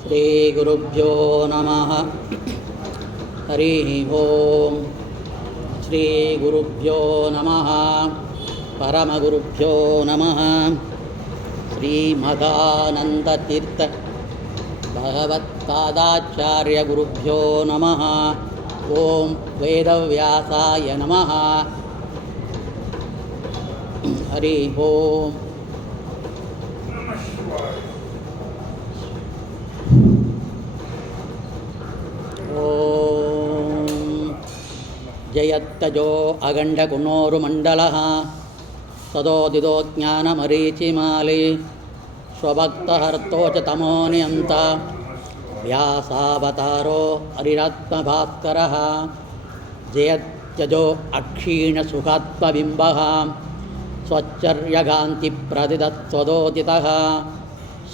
ಶ್ರೀ ಗುರುಭ್ಯೋ ನಮಃ. ಹರಿ ಓಂ. ಶ್ರೀ ಗುರುಭ್ಯೋ ನಮಃ. ಪರಮಗುರುಭ್ಯೋ ನಮಃ. ಶ್ರೀಮದಾನಂದತೀರ್ಥ ಭಗವತ್ಪಾದಾಚಾರ್ಯ ಗುರುಭ್ಯೋ ನಮಃ. ಓಂ ವೇದವ್ಯಾಸಾಯ ನಮಃ. ಹರಿ ಓಂ. ಓಂ ಜಯತ್ತಜೋ ಅಗಂಡಗುಣೋರುಮಂಡಲಃ ಸದೋದಿದೋ ಜ್ಞಾನಮರೀಚಿಮಾಲಿ ಸ್ವಭಕ್ತಹರ್ತೋ ಚ ತಮೋ ನಿಯಂತ ವ್ಯಾಸಾವತಾರೋ ಹರಿರಾತ್ಮಭಾಸ್ಕರಃ ಜಯತ್ಯಜೋ ಅಕ್ಷೀಣಸುಖಾತ್ಮಬಿಂಬಃ ಸ್ವಚ್ಚರ್ಯಗಾಂತಿ ಪ್ರದಿದತ್ವದೋದಿತಃ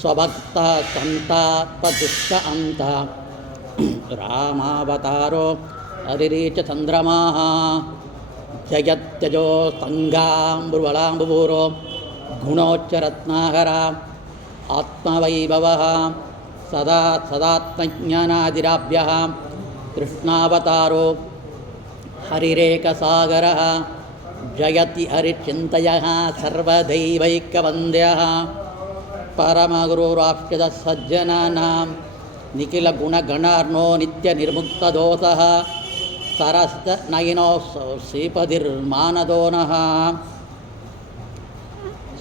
ಸ್ವಭಕ್ತಃ ಸಂತಾಪದುಷ್ಟ ಅಂತ ರಾಮಾವತಾರೋ ಹರಿರೀಚ ಚಂದ್ರಮಾಃ ಜಯತ್ಯಜೋ ಸಂಗಾಂಬುರ್ವಲಾಂಬುಭೂರೋ ಗುಣೋಚ್ಚರತ್ನಾಕರ ಆತ್ಮವೈಭವಃ ಸದಾ ಸದಾತ್ಮಜ್ಞಾನಾದಿರಾಭ್ಯಃ ಕೃಷ್ಣಾವತಾರೋ ಹರಿರೇಕಸಾಗರಃ ಜಯತಿ ಹರಿಚಿಂತಯಃ ಸರ್ವದೈವೈಕವಂದ್ಯಃ ಪರಮಗುರುರಾಷ್ಟ್ರದ ಸಜ್ಜನಾನಾಂ ನಿಖಿಲಗುಣಗಣಾರ್ನೋ ನಿತ್ಯನಿರ್ಮುಕ್ತದೋಷಃ ಸರಸ್ತ ನಯಿನೋ ಶ್ರೀಪದಿರ್ಮಾನದೋ ನಃ.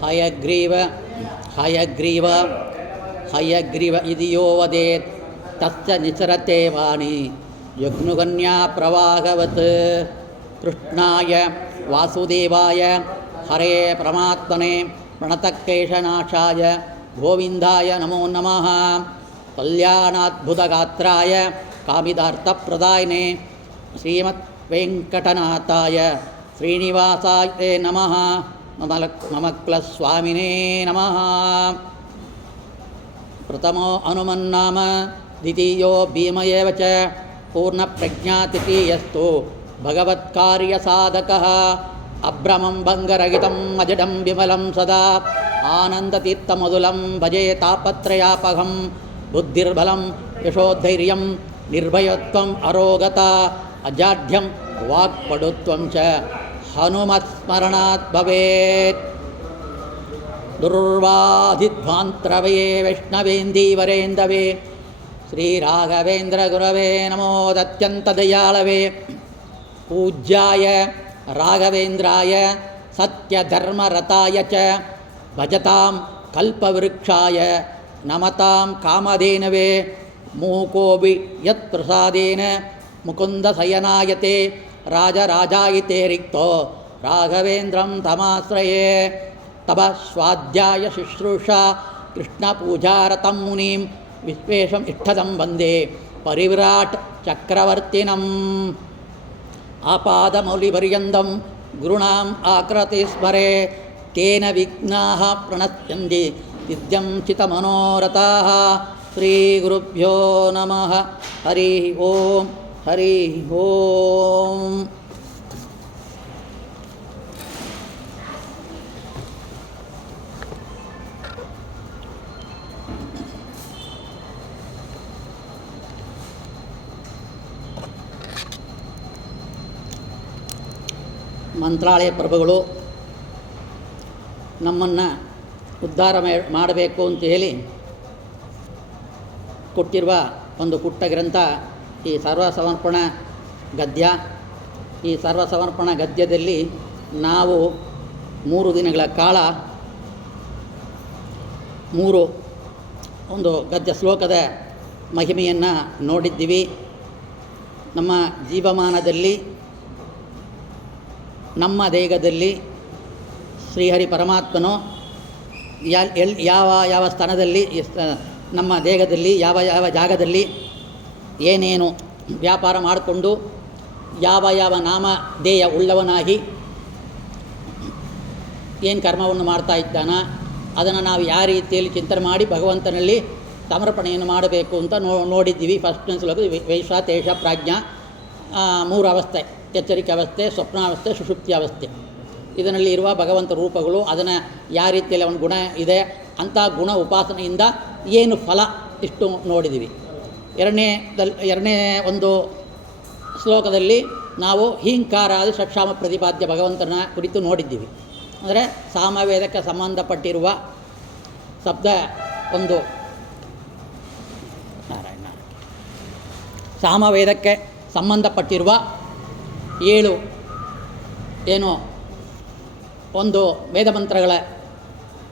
ಹಯಗ್ರೀವ ಹಯಗ್ರೀವ ಹಯಗ್ರೀವ ಇದಿಯೋ ವದೇತ್ ತಸ್ಯ ನಿಸರತೆ ವಾಣಿ ಯಜ್ಞುಗನ್ಯಾ ಪ್ರವಾಹವತ್. ಕೃಷ್ಣಾಯ ವಾಸುದೇವಾಯ ಹರೇ ಪರಮಾತ್ಮನೆ ಪ್ರಣತಕ್ಲೇಶನಾಶಾಯ ಗೋವಿಂದಾಯ ನಮೋ ನಮಃ. ಕಲ್ಯಾಣಾದ್ಭುತಗಾತ್ರಾಯ ಕಾಮಿತಾರ್ಥಪ್ರದಾಯಿನೇ ಶ್ರೀಮತ್ ವೆಂಕಟನಾಥಾಯ ಶ್ರೀನಿವಾಸಾಯ ನಮಃ. ಮಮಕ್ಲಸ್ವಾಮಿನೇ ನಮಃ. ಪ್ರಥಮೋ ಹನುಮನ್ನಾಮ ದ್ವಿತೀಯೋ ಭೀಮ ಏವ ಚ ಪೂರ್ಣಪ್ರಜ್ಞಾತಿಥೀಯಸ್ತು ಭಗವತ್ಕಾರ್ಯಸಾಧಕಃ. ಅಭ್ರಮಂ ಭಂಗರಹಿತಂ ಅಜಡಂ ವಿಮಲಂ ಸದಾ ಆನಂದತೀರ್ಥಮಧುಲಂ ಭಜೆ ತಾಪತ್ರಯಾಪಹಂ. ಬುದ್ಧಿರ್ಬಲಂ ಯಶೋಧೈರ್ಯಂ ನಿರ್ಭಯತ್ವಂ ಅರೋಗತಾ ಅಜಾಢ್ಯಂ ವಾಕ್ಪಟುತ್ವಂ ಚ ಹನುಮತ್ಸ್ಮರಣಾತ್ ಭವೇತ್. ದುರ್ವಾಧಿಧ್ವಾಂತ್ರವಯೇ ವೈಷ್ಣವೇಂದೀವರೇಂದವೇ ಶ್ರೀರಾಘವೇಂದ್ರ ಗುರವೇ ನಮೋ ದತ್ಯಂತದಯಾಳವೇ. ಪೂಜ್ಯಾಯ ರಾಘವೇಂದ್ರಾಯ ಸತ್ಯಧರ್ಮರತಾಯ ಚ ಭಜತಾಂ ಕಲ್ಪವೃಕ್ಷಾಯ ನಮತಾಂ ಕಾಮಧೇನವೇ. ಮೂಕೋಪಿ ಯತ್ಪ್ರಸಾದೇನ ಮುಕುಂದಶಯನಾಯತೆ ರಾಜರಾಜಾಯಿತೆ ರಿಕ್ತೋ ರಾಘವೇಂದ್ರಂ ತಮಾಶ್ರಯೇ. ತವ ಸ್ವಾಧ್ಯಾಯ ಶುಶ್ರೂಷಾ ಕೃಷ್ಣಪೂಜಾರತಂ ಮುನಿಂ ವಿಶ್ವೇಶಂ ಇಷ್ಟದಂ ವಂದೇ ಪರಿವಿರಾಟ್ ಚಕ್ರವರ್ತಿನಂ. ಆಪಾದಮೌಲಿಪರ್ಯಂతం ಗುರುಣಾಂ ಆಕೃತಿ ಸ್ಮರೆ ತೇನ ವಿಘ್ನಾಃ ಪ್ರಣಶ್ಯಂತಿ ಸಿದ್ಧ್ಯಂ ಚಿತ್ತಮನೋರಥಾಃ. ಶ್ರೀ ಗುರುಭ್ಯೋ ನಮಃ. ಹರಿ ಓಂ. ಹರಿ ಓಂ. ಮಂತ್ರಾಲಯ ಪ್ರಭುಗಳು ನಮ್ಮನ್ನು ಉದ್ಧಾರ ಮಾಡಬೇಕು ಅಂತ ಹೇಳಿ ಕೊಟ್ಟಿರುವ ಒಂದು ಪುಟ್ಟ ಗ್ರಂಥ ಈ ಸರ್ವಸಮರ್ಪಣ ಗದ್ಯ. ಈ ಸರ್ವಸಮರ್ಪಣ ಗದ್ಯದಲ್ಲಿ ನಾವು 3 ದಿನಗಳ ಕಾಲ 3 ಒಂದು ಗದ್ಯ ಶ್ಲೋಕದ ಮಹಿಮೆಯನ್ನು ನೋಡಿದ್ದೀವಿ. ನಮ್ಮ ಜೀವಮಾನದಲ್ಲಿ ನಮ್ಮ ದೇಹದಲ್ಲಿ ಶ್ರೀಹರಿ ಪರಮಾತ್ಮನು ಯಾವ ಯಾವ ಸ್ಥಾನದಲ್ಲಿ ನಮ್ಮ ದೇಹದಲ್ಲಿ ಯಾವ ಯಾವ ಜಾಗದಲ್ಲಿ ಏನೇನು ವ್ಯಾಪಾರ ಮಾಡಿಕೊಂಡು ಯಾವ ಯಾವ ನಾಮಧೇಯ ಉಳ್ಳವನಾಗಿ ಏನು ಕರ್ಮವನ್ನು ಮಾಡ್ತಾ ಇದ್ದಾನ ಅದನ್ನು ನಾವು ಯಾವ ರೀತಿಯಲ್ಲಿ ಚಿಂತನೆ ಮಾಡಿ ಭಗವಂತನಲ್ಲಿ ಸಮರ್ಪಣೆಯನ್ನು ಮಾಡಬೇಕು ಅಂತ ನೋಡಿದ್ದೀವಿ. ಫಸ್ಟ್ನೇ ಶ್ಲೋಕ ವೈಶ್ವ ತೇಷ ಪ್ರಾಜ್ಞಾ 3 ಅವಸ್ಥೆ: ಎಚ್ಚರಿಕೆ ಅವಸ್ಥೆ, ಸ್ವಪ್ನಾವಸ್ಥೆ, ಸುಷುಪ್ತಿ ಅವಸ್ಥೆ. ಇದರಲ್ಲಿ ಇರುವ ಭಗವಂತ ರೂಪಗಳು, ಅದನ್ನು ಯಾವ ರೀತಿಯಲ್ಲಿ ಅವನ ಗುಣ ಇದೆ ಅಂಥ ಗುಣ ಉಪಾಸನೆಯಿಂದ ಏನು ಫಲ ಇಷ್ಟು ನೋಡಿದ್ದೀವಿ. ಎರಡನೇ ಒಂದು ಶ್ಲೋಕದಲ್ಲಿ ನಾವು ಹೀಂಕಾರಾದ ಷಟ್ಸಾಮ ಪ್ರತಿಪಾದ್ಯ ಭಗವಂತನ ಕುರಿತು ನೋಡಿದ್ದೀವಿ. ಅಂದರೆ ಸಾಮವೇದಕ್ಕೆ ಸಂಬಂಧಪಟ್ಟಿರುವ ಶಬ್ದ ಒಂದು ಸಾಮವೇದಕ್ಕೆ ಸಂಬಂಧಪಟ್ಟಿರುವ 7 ಏನು ಒಂದು ವೇದಮಂತ್ರಗಳ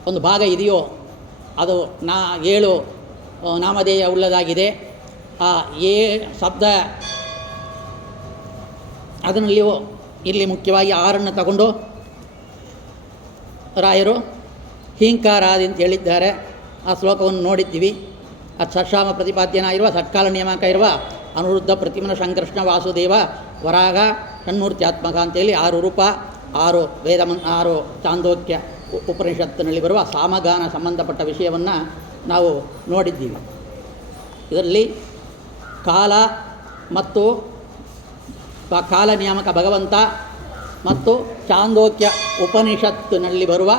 ಒಂದು ಭಾಗ ಇದೆಯೋ ಅದು 7 ನಾಮಧೇಯ ಉಳ್ಳದಾಗಿದೆ. ಆ ಶಬ್ದ ಅದರಲ್ಲಿಯೂ ಇಲ್ಲಿ ಮುಖ್ಯವಾಗಿ 6 ತಗೊಂಡು ರಾಯರು ಹೀಂಕಾರಾದಿ ಅಂತ ಹೇಳಿದ್ದಾರೆ. ಆ ಶ್ಲೋಕವನ್ನು ನೋಡಿದ್ದೀವಿ. ಅದು ಷಟ್ಸಾಮ ಪ್ರತಿಪಾದ್ಯನಾಗಿರುವ ಷಟ್ಕಾಲ ನಿಯಾಮಕ ಇರುವ ಅನುರುದ್ಧ ಪ್ರತಿಮನ ಸಂಕೃಷ್ಣ ವಾಸುದೇವ ವರಾಗ ಷಣ್ಮೂರ್ತ್ಯಾತ್ಮಕ ಅಂತೇಳಿ 6 ರೂಪ, 6 6 ಚಾಂದೋಕ್ಯ ಉಪನಿಷತ್ತಿನಲ್ಲಿ ಬರುವ ಸಾಮಗಾನ ಸಂಬಂಧಪಟ್ಟ ವಿಷಯವನ್ನು ನಾವು ನೋಡಿದ್ದೀವಿ. ಇದರಲ್ಲಿ ಕಾಲ ಮತ್ತು ಕಾಲ ನಿಯಾಮಕ ಭಗವಂತ ಮತ್ತು ಚಾಂದೋಕ್ಯ ಉಪನಿಷತ್ತಿನಲ್ಲಿ ಬರುವ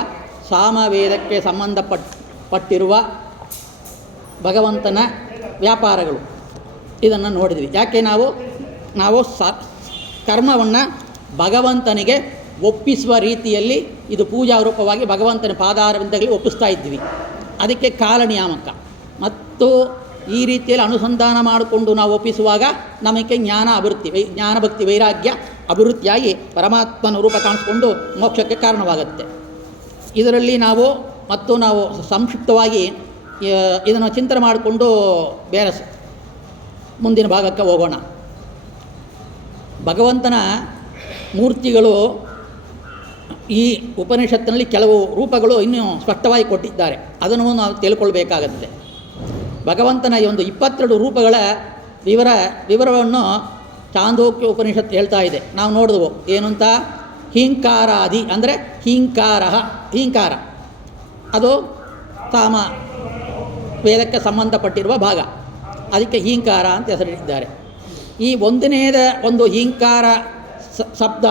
ಸಾಮವೇದಕ್ಕೆ ಸಂಬಂಧಪಟ್ಟಿರುವ ಭಗವಂತನ ವ್ಯಾಪಾರಗಳು ಇದನ್ನು ನೋಡಿದ್ವಿ. ಯಾಕೆ ನಾವು ಕರ್ಮವನ್ನು ಭಗವಂತನಿಗೆ ಒಪ್ಪಿಸುವ ರೀತಿಯಲ್ಲಿ ಇದು ಪೂಜಾ ರೂಪವಾಗಿ ಭಗವಂತನ ಪಾದಾರವಿಂದಗಳಿಗೆ ಒಪ್ಪಿಸ್ತಾ ಇದ್ವಿ. ಅದಕ್ಕೆ ಕಾಲ ನಿಯಾಮಕ. ಮತ್ತು ಈ ರೀತಿಯಲ್ಲಿ ಅನುಸಂಧಾನ ಮಾಡಿಕೊಂಡು ನಾವು ಒಪ್ಪಿಸುವಾಗ ನಮಗೆ ಜ್ಞಾನ ಭಕ್ತಿ ವೈರಾಗ್ಯ ಅಭಿವೃದ್ಧಿಯಾಗಿ ಪರಮಾತ್ಮನ ರೂಪ ಕಾಣಿಸ್ಕೊಂಡು ಮೋಕ್ಷಕ್ಕೆ ಕಾರಣವಾಗುತ್ತೆ. ಇದರಲ್ಲಿ ನಾವು ಸಂಕ್ಷಿಪ್ತವಾಗಿ ಇದನ್ನು ಚಿಂತನೆ ಮಾಡಿಕೊಂಡು ಬೇರೆ ಮುಂದಿನ ಭಾಗಕ್ಕೆ ಹೋಗೋಣ. ಭಗವಂತನ ಮೂರ್ತಿಗಳು ಈ ಉಪನಿಷತ್ತಿನಲ್ಲಿ ಕೆಲವು ರೂಪಗಳು ಇನ್ನೂ ಸ್ಪಷ್ಟವಾಗಿ ಕೊಟ್ಟಿದ್ದಾರೆ. ಅದನ್ನು ನಾವು ತಿಳ್ಕೊಳ್ಬೇಕಾಗತ್ತೆ. ಭಗವಂತನ ಈ ಒಂದು 22 ರೂಪಗಳ ವಿವರವನ್ನು ಚಾಂದೋಕ್ಯ ಉಪನಿಷತ್ತು ಹೇಳ್ತಾ ಇದೆ. ನಾವು ನೋಡಿದ್ವು ಏನು ಅಂತ, ಹೀಂಕಾರಾದಿ ಅಂದರೆ ಹೀಂಕಾರ ಅದು ಸಾಮ ವೇದಕ್ಕೆ ಸಂಬಂಧಪಟ್ಟಿರುವ ಭಾಗ, ಅದಕ್ಕೆ ಹೀಂಕಾರ ಅಂತ ಹೆಸರಿಟ್ಟಿದ್ದಾರೆ. ಈ ಒಂದನೇದ ಒಂದು ಹೀಂಕಾರ ಶಬ್ದ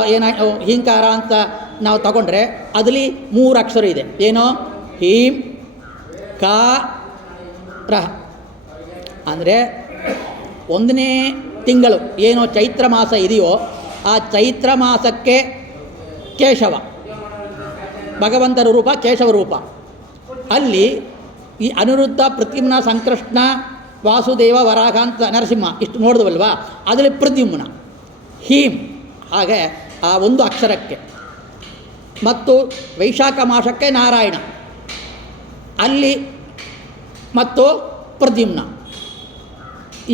ಹೀಂಕಾರ ಅಂತ ನಾವು ತಗೊಂಡ್ರೆ ಅದರಲ್ಲಿ 3 ಅಕ್ಷರ ಇದೆ. ಏನೋ ಹೀಂ ಕಾ ರ ಅಂದರೆ 1ನೇ ತಿಂಗಳು ಏನೋ ಚೈತ್ರ ಮಾಸ ಇದೆಯೋ ಆ ಚೈತ್ರ ಮಾಸಕ್ಕೆ ಕೇಶವ ಭಗವಂತನ ರೂಪ ಕೇಶವ ರೂಪ. ಅಲ್ಲಿ ಈ ಅನಿರುದ್ಧ ಪ್ರದ್ಯುಮ್ನ ಸಂಕೃಷ್ಣ ವಾಸುದೇವ ವರಾಹ ಅಂತ ನರಸಿಂಹ ಇಷ್ಟು ನೋಡಿದ್ವಲ್ವಾ, ಅದರಲ್ಲಿ ಪ್ರದ್ಯುಮ್ನ ಹೀಂ ಹಾಗೆ ಆ ಒಂದು ಅಕ್ಷರಕ್ಕೆ. ಮತ್ತು ವೈಶಾಖ ಮಾಸಕ್ಕೆ ನಾರಾಯಣ ಅಲ್ಲಿ ಮತ್ತು ಪ್ರದ್ಯುಮ್ನ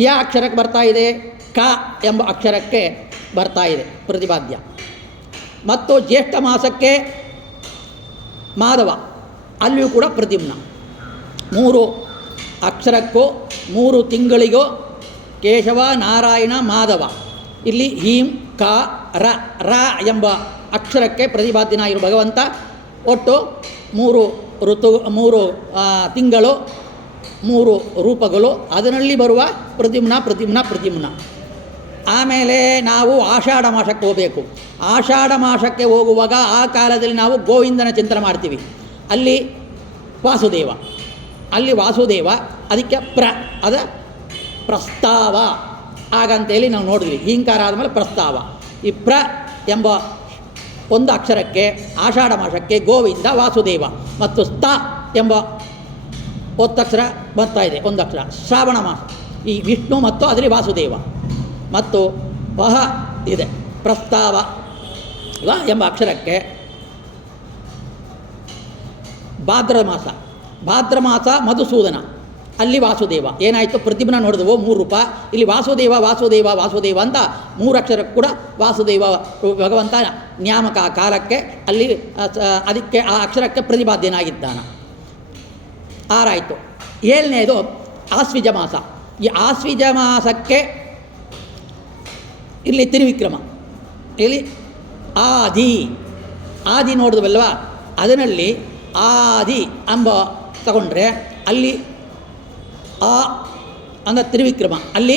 ಯಾವ ಅಕ್ಷರಕ್ಕೆ ಬರ್ತಾ ಇದೆ, ಕ ಎಂಬ ಅಕ್ಷರಕ್ಕೆ ಬರ್ತಾ ಇದೆ ಪ್ರತಿಪಾದ್ಯ. ಮತ್ತು ಜ್ಯೇಷ್ಠ ಮಾಸಕ್ಕೆ ಮಾಧವ ಅಲ್ಲಿಯೂ ಕೂಡ ಪ್ರದ್ಯುಮ್ನ. 3 ಅಕ್ಷರಕ್ಕೂ 3 ತಿಂಗಳಿಗೂ ಕೇಶವ ನಾರಾಯಣ ಮಾಧವ. ಇಲ್ಲಿ ಹೀಂ ಕ ರ ಎಂಬ ಅಕ್ಷರಕ್ಕೆ ಪ್ರತಿಪಾದ್ಯನಾಗಿರುವ ಭಗವಂತ. ಒಟ್ಟು 3 ತಿಂಗಳು 3 ರೂಪಗಳು, ಅದರಲ್ಲಿ ಬರುವ ಪ್ರದ್ಯುಮ್ನ. ಆಮೇಲೆ ನಾವು ಆಷಾಢ ಮಾಸಕ್ಕೆ ಹೋಗಬೇಕು. ಆಷಾಢ ಮಾಸಕ್ಕೆ ಹೋಗುವಾಗ ಆ ಕಾಲದಲ್ಲಿ ನಾವು ಗೋವಿಂದನ ಚಿಂತನೆ ಮಾಡ್ತೀವಿ. ಅಲ್ಲಿ ವಾಸುದೇವ ಅದಕ್ಕೆ ಅದ ಪ್ರಸ್ತಾವ ಹಾಗಂತೇಳಿ ನಾವು ನೋಡಿದ್ವಿ. ಹೀಂಕಾರ ಆದಮೇಲೆ ಪ್ರಸ್ತಾವ. ಈ ಎಂಬ ಒಂದು ಅಕ್ಷರಕ್ಕೆ ಆಷಾಢ ಮಾಸಕ್ಕೆ ಗೋವಿಂದ ವಾಸುದೇವ. ಮತ್ತು ಎಂಬ ಒತ್ತಕ್ಷರ ಬರ್ತಾ ಇದೆ, ಒಂದು ಅಕ್ಷರ ಶ್ರಾವಣ ಮಾಸ ಈ ವಿಷ್ಣು ಮತ್ತು ಅದರಲ್ಲಿ ವಾಸುದೇವ. ಮತ್ತು ಇದೆ ಪ್ರಸ್ತಾವ ಎಂಬ ಅಕ್ಷರಕ್ಕೆ ಭಾದ್ರ ಮಾಸ ಮಧುಸೂದನ ಅಲ್ಲಿ ವಾಸುದೇವ. ಏನಾಯಿತು, ಪ್ರತಿಭನ ನೋಡಿದವು 3 ರೂಪ. ಇಲ್ಲಿ ವಾಸುದೇವ ಅಂತ 3 ಅಕ್ಷರಕ್ಕೆ ಕೂಡ ವಾಸುದೇವ ಭಗವಂತ ನ್ಯಾಮಕ ಕಾಲಕ್ಕೆ ಅಲ್ಲಿ ಅದಕ್ಕೆ ಆ ಅಕ್ಷರಕ್ಕೆ ಪ್ರತಿಪಾದ್ಯನಾಗಿದ್ದಾನ. 6 ಆಯಿತು. 7ನೇದು ಆಶ್ವಿಜ ಮಾಸ. ಈ ಆಶ್ವಿಜ ಮಾಸಕ್ಕೆ ಇಲ್ಲಿ ತ್ರಿವಿಕ್ರಮ, ಇಲ್ಲಿ ಆದಿ ನೋಡಿದ್ವಲ್ವ, ಅದರಲ್ಲಿ ಆದಿ ಎಂಬ ತಗೊಂಡ್ರೆ ಅಲ್ಲಿ ಅಂದರೆ ತ್ರಿವಿಕ್ರಮ, ಅಲ್ಲಿ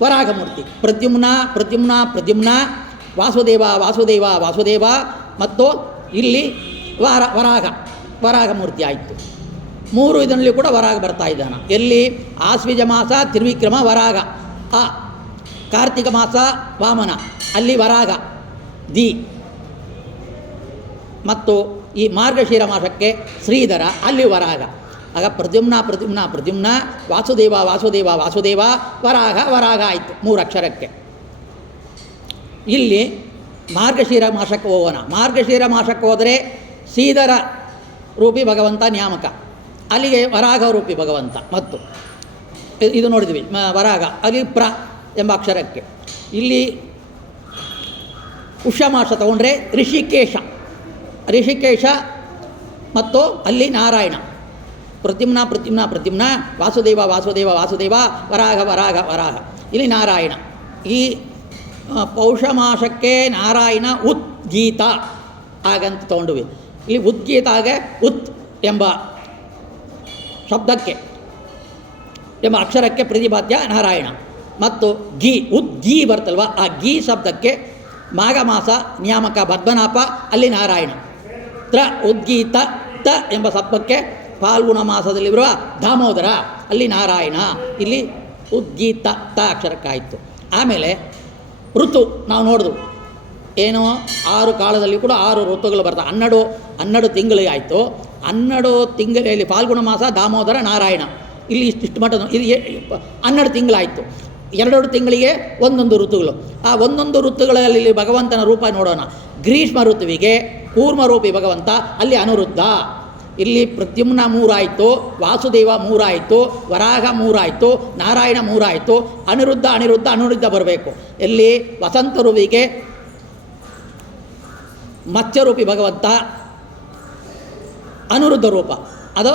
ವರಾಗಮೂರ್ತಿ ಪ್ರದ್ಯುಮ್ನ ವಾಸುದೇವ ಮತ್ತು ಇಲ್ಲಿ ವರಾಗ ಮೂರ್ತಿ ಆಯಿತು. 3 ಇದರಲ್ಲಿ ಕೂಡ ವರಾಗ ಬರ್ತಾ ಇದ್ದಾನೆ. ಎಲ್ಲಿ? ಆಶ್ವಿಜ ಮಾಸ ತ್ರಿವಿಕ್ರಮ ವರಾಗ, ಆ ಕಾರ್ತಿಕ ಮಾಸ ವಾಮನ, ಅಲ್ಲಿ ವರಾಗ ದಿ, ಮತ್ತು ಈ ಮಾರ್ಗಶಿರ ಮಾಸಕ್ಕೆ ಶ್ರೀಧರ, ಅಲ್ಲಿ ವರಾಗ. ಆಗ ಪ್ರದ್ಯುಮ್ನ ವಾಸುದೇವ ವರಾಗ ಆಯಿತು 3 ಅಕ್ಷರಕ್ಕೆ. ಇಲ್ಲಿ ಮಾರ್ಗಶಿರ ಮಾಸಕ್ಕೆ ಹೋಗೋಣ. ಮಾರ್ಗಶಿರ ಮಾಸಕ್ಕೆ ಹೋದರೆ ಶ್ರೀಧರ ರೂಪಿ ಭಗವಂತ ನ್ಯಾಮಕ, ಅಲ್ಲಿಗೆ ವರಾಗ ರೂಪಿ ಭಗವಂತ. ಮತ್ತು ಇದು ನೋಡಿದ್ವಿ ವರಾಗ, ಅಲ್ಲಿ ಎಂಬ ಅಕ್ಷರಕ್ಕೆ. ಇಲ್ಲಿ ಉಷಮಾಸ ತಗೊಂಡ್ರೆ ಋಷಿಕೇಶ ಮತ್ತು ಅಲ್ಲಿ ನಾರಾಯಣ. ಪ್ರದ್ಯುಮ್ನ ವಾಸುದೇವ ವರಾಗ ಇಲ್ಲಿ ನಾರಾಯಣ. ಈ ಪೌಷ ಮಾಸಕ್ಕೆ ನಾರಾಯಣ ಉದ್ಗೀತ ಹಾಗಂತ ತಗೊಂಡ್ವಿ. ಇಲ್ಲಿ ಉದ್ಗೀತ ಆಗ ಎಂಬ ಶಬ್ದಕ್ಕೆ ಎಂಬ ಅಕ್ಷರಕ್ಕೆ ಪ್ರತಿಪಾದ್ಯ ನಾರಾಯಣ. ಮತ್ತು ಉದ್ಗೀ ಬರ್ತಲ್ವ, ಆ ಗೀ ಶಬ್ದಕ್ಕೆ ಮಾಘ ಮಾಸ ನ್ಯಾಮಕ ಪದ್ಮನಾಭ, ಅಲ್ಲಿ ನಾರಾಯಣ. ಉದ್ಗೀತ ಎಂಬ ಶಬ್ದಕ್ಕೆ ಫಾಲ್ಗುಣ ಮಾಸದಲ್ಲಿರುವ ದಾಮೋದರ, ಅಲ್ಲಿ ನಾರಾಯಣ. ಇಲ್ಲಿ ಉದ್ಗೀತ ಅಕ್ಷರಕ್ಕಾಯಿತು. ಆಮೇಲೆ ಋತು ನಾವು ನೋಡಿದ್ವು ಏನೋ 6 ಕಾಲದಲ್ಲಿ ಕೂಡ 6 ಋತುಗಳು ಬರ್ತವೆ. 12 ತಿಂಗಳಿಗೆ ಆಯಿತು. 12 ತಿಂಗಳಲ್ಲಿ ಫಾಲ್ಗುಣ ಮಾಸ ದಾಮೋದರ ನಾರಾಯಣ, ಇಲ್ಲಿ ಇಷ್ಟು ಮಟ್ಟ ಇಲ್ಲಿ 12 ತಿಂಗಳಾಯಿತು. 2 ತಿಂಗಳಿಗೆ ಒಂದೊಂದು ಋತುಗಳು. ಆ ಒಂದೊಂದು ಋತುಗಳಲ್ಲಿ ಭಗವಂತನ ರೂಪ ನೋಡೋಣ. ಗ್ರೀಷ್ಮ ಋತುವಿಗೆ ಕೂರ್ಮರೂಪಿ ಭಗವಂತ, ಅಲ್ಲಿ ಅನಿರುದ್ಧ. ಇಲ್ಲಿ ಪ್ರದ್ಯುಮ್ನ 3 ಆಯಿತು, ವಾಸುದೇವ 3 ಆಯಿತು, ವರಾಹ 3 ಆಯಿತು, ನಾರಾಯಣ 3 ಆಯಿತು, ಅನಿರುದ್ಧ ಬರಬೇಕು. ಎಲ್ಲಿ? ವಸಂತ ಋತುವಿಗೆ ಮತ್ಸ್ಯರೂಪಿ ಭಗವಂತ ಅನಿರುದ್ಧ ರೂಪ. ಅದು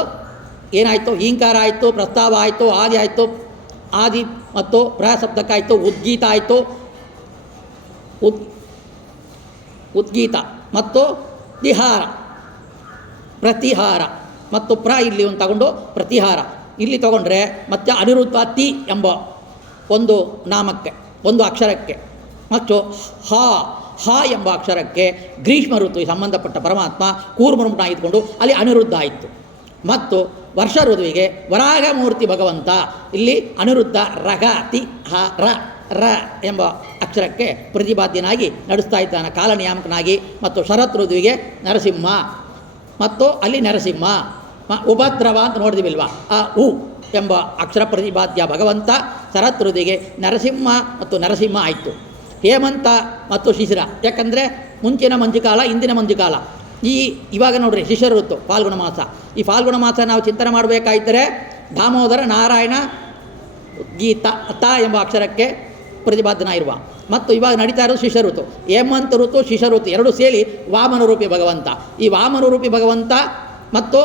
ಏನಾಯಿತು? ಈಂಕಾರ ಆಯಿತು, ಪ್ರಸ್ತಾವ ಆಯಿತು, ಆದಿ ಆಯಿತು, ಆದಿ ಮತ್ತು ಪ್ರಸಪ್ತಕ್ಕಾಯಿತು, ಉದ್ಗೀತ ಆಯಿತು, ಉದ್ಗೀತ ಮತ್ತು ಪ್ರತಿಹಾರ ಮತ್ತು ಇಲ್ಲಿ ಒಂದು ತಗೊಂಡು ಪ್ರತಿಹಾರ ಇಲ್ಲಿ ತಗೊಂಡ್ರೆ ಮತ್ತೆ ಅನಿರುದ್ಧ ಎಂಬ ಒಂದು ನಾಮಕ್ಕೆ, ಒಂದು ಅಕ್ಷರಕ್ಕೆ, ಮತ್ತು ಹ ಎಂಬ ಅಕ್ಷರಕ್ಕೆ ಗ್ರೀಷ್ಮ ಋತುವಿಗೆ ಸಂಬಂಧಪಟ್ಟ ಪರಮಾತ್ಮ ಕೂರ್ಮರೂಪನ ಇದ್ಕೊಂಡು ಅಲ್ಲಿ ಅನಿರುದ್ಧ ಆಯಿತು. ಮತ್ತು ವರ್ಷ ಋತುವಿಗೆ ವರಾಗ ಮೂರ್ತಿ ಭಗವಂತ, ಇಲ್ಲಿ ಅನಿರುದ್ಧ ರ ಎಂಬ ಅಕ್ಷರಕ್ಕೆ ಪ್ರತಿಪಾದ್ಯನಾಗಿ ನಡೆಸ್ತಾ ಇದ್ದಾನೆ ಕಾಲನಿಯಾಮಕನಾಗಿ. ಮತ್ತು ಶರತ್ ಋತುವಿಗೆ ನರಸಿಂಹ, ಮತ್ತು ಅಲ್ಲಿ ನರಸಿಂಹ ಉಪದ್ರವ ಅಂತ ನೋಡಿದಿಲ್ವಾ, ಆ ಎಂಬ ಅಕ್ಷರ ಪ್ರತಿಪಾದ್ಯ ಭಗವಂತ ಶರತ್ ಋತುವಿಗೆ ನರಸಿಂಹ ಮತ್ತು ನರಸಿಂಹ ಆಯಿತು. ಹೇಮಂತ ಮತ್ತು ಶಿಶಿರ, ಯಾಕಂದರೆ ಮುಂಚಿನ ಮಂಜುಕಾಲ, ಇಂದಿನ ಮಂಜುಕಾಲ. ಇವಾಗ ನೋಡ್ರಿ ಶಿಶಿರ ಋತು ಫಾಲ್ಗುಣ ಮಾಸ. ಈ ಫಾಲ್ಗುಣ ಮಾಸ ನಾವು ಚಿಂತನೆ ಮಾಡಬೇಕಾಯ್ತರೆ ದಾಮೋದರ ನಾರಾಯಣ ಗೀತ ಎಂಬ ಅಕ್ಷರಕ್ಕೆ ಪ್ರತಿಪಾದನ ಇರುವ. ಮತ್ತು ಇವಾಗ ನಡೀತಾ ಇರೋದು ಶಿಶಿರ ಋತು. ಹೇಮಂತ ಋತು, ಶಿಶಿರ ಋತು 2 ಸೇರಿ ವಾಮನ ರೂಪಿ ಭಗವಂತ. ಈ ವಾಮನ ರೂಪಿ ಭಗವಂತ ಮತ್ತು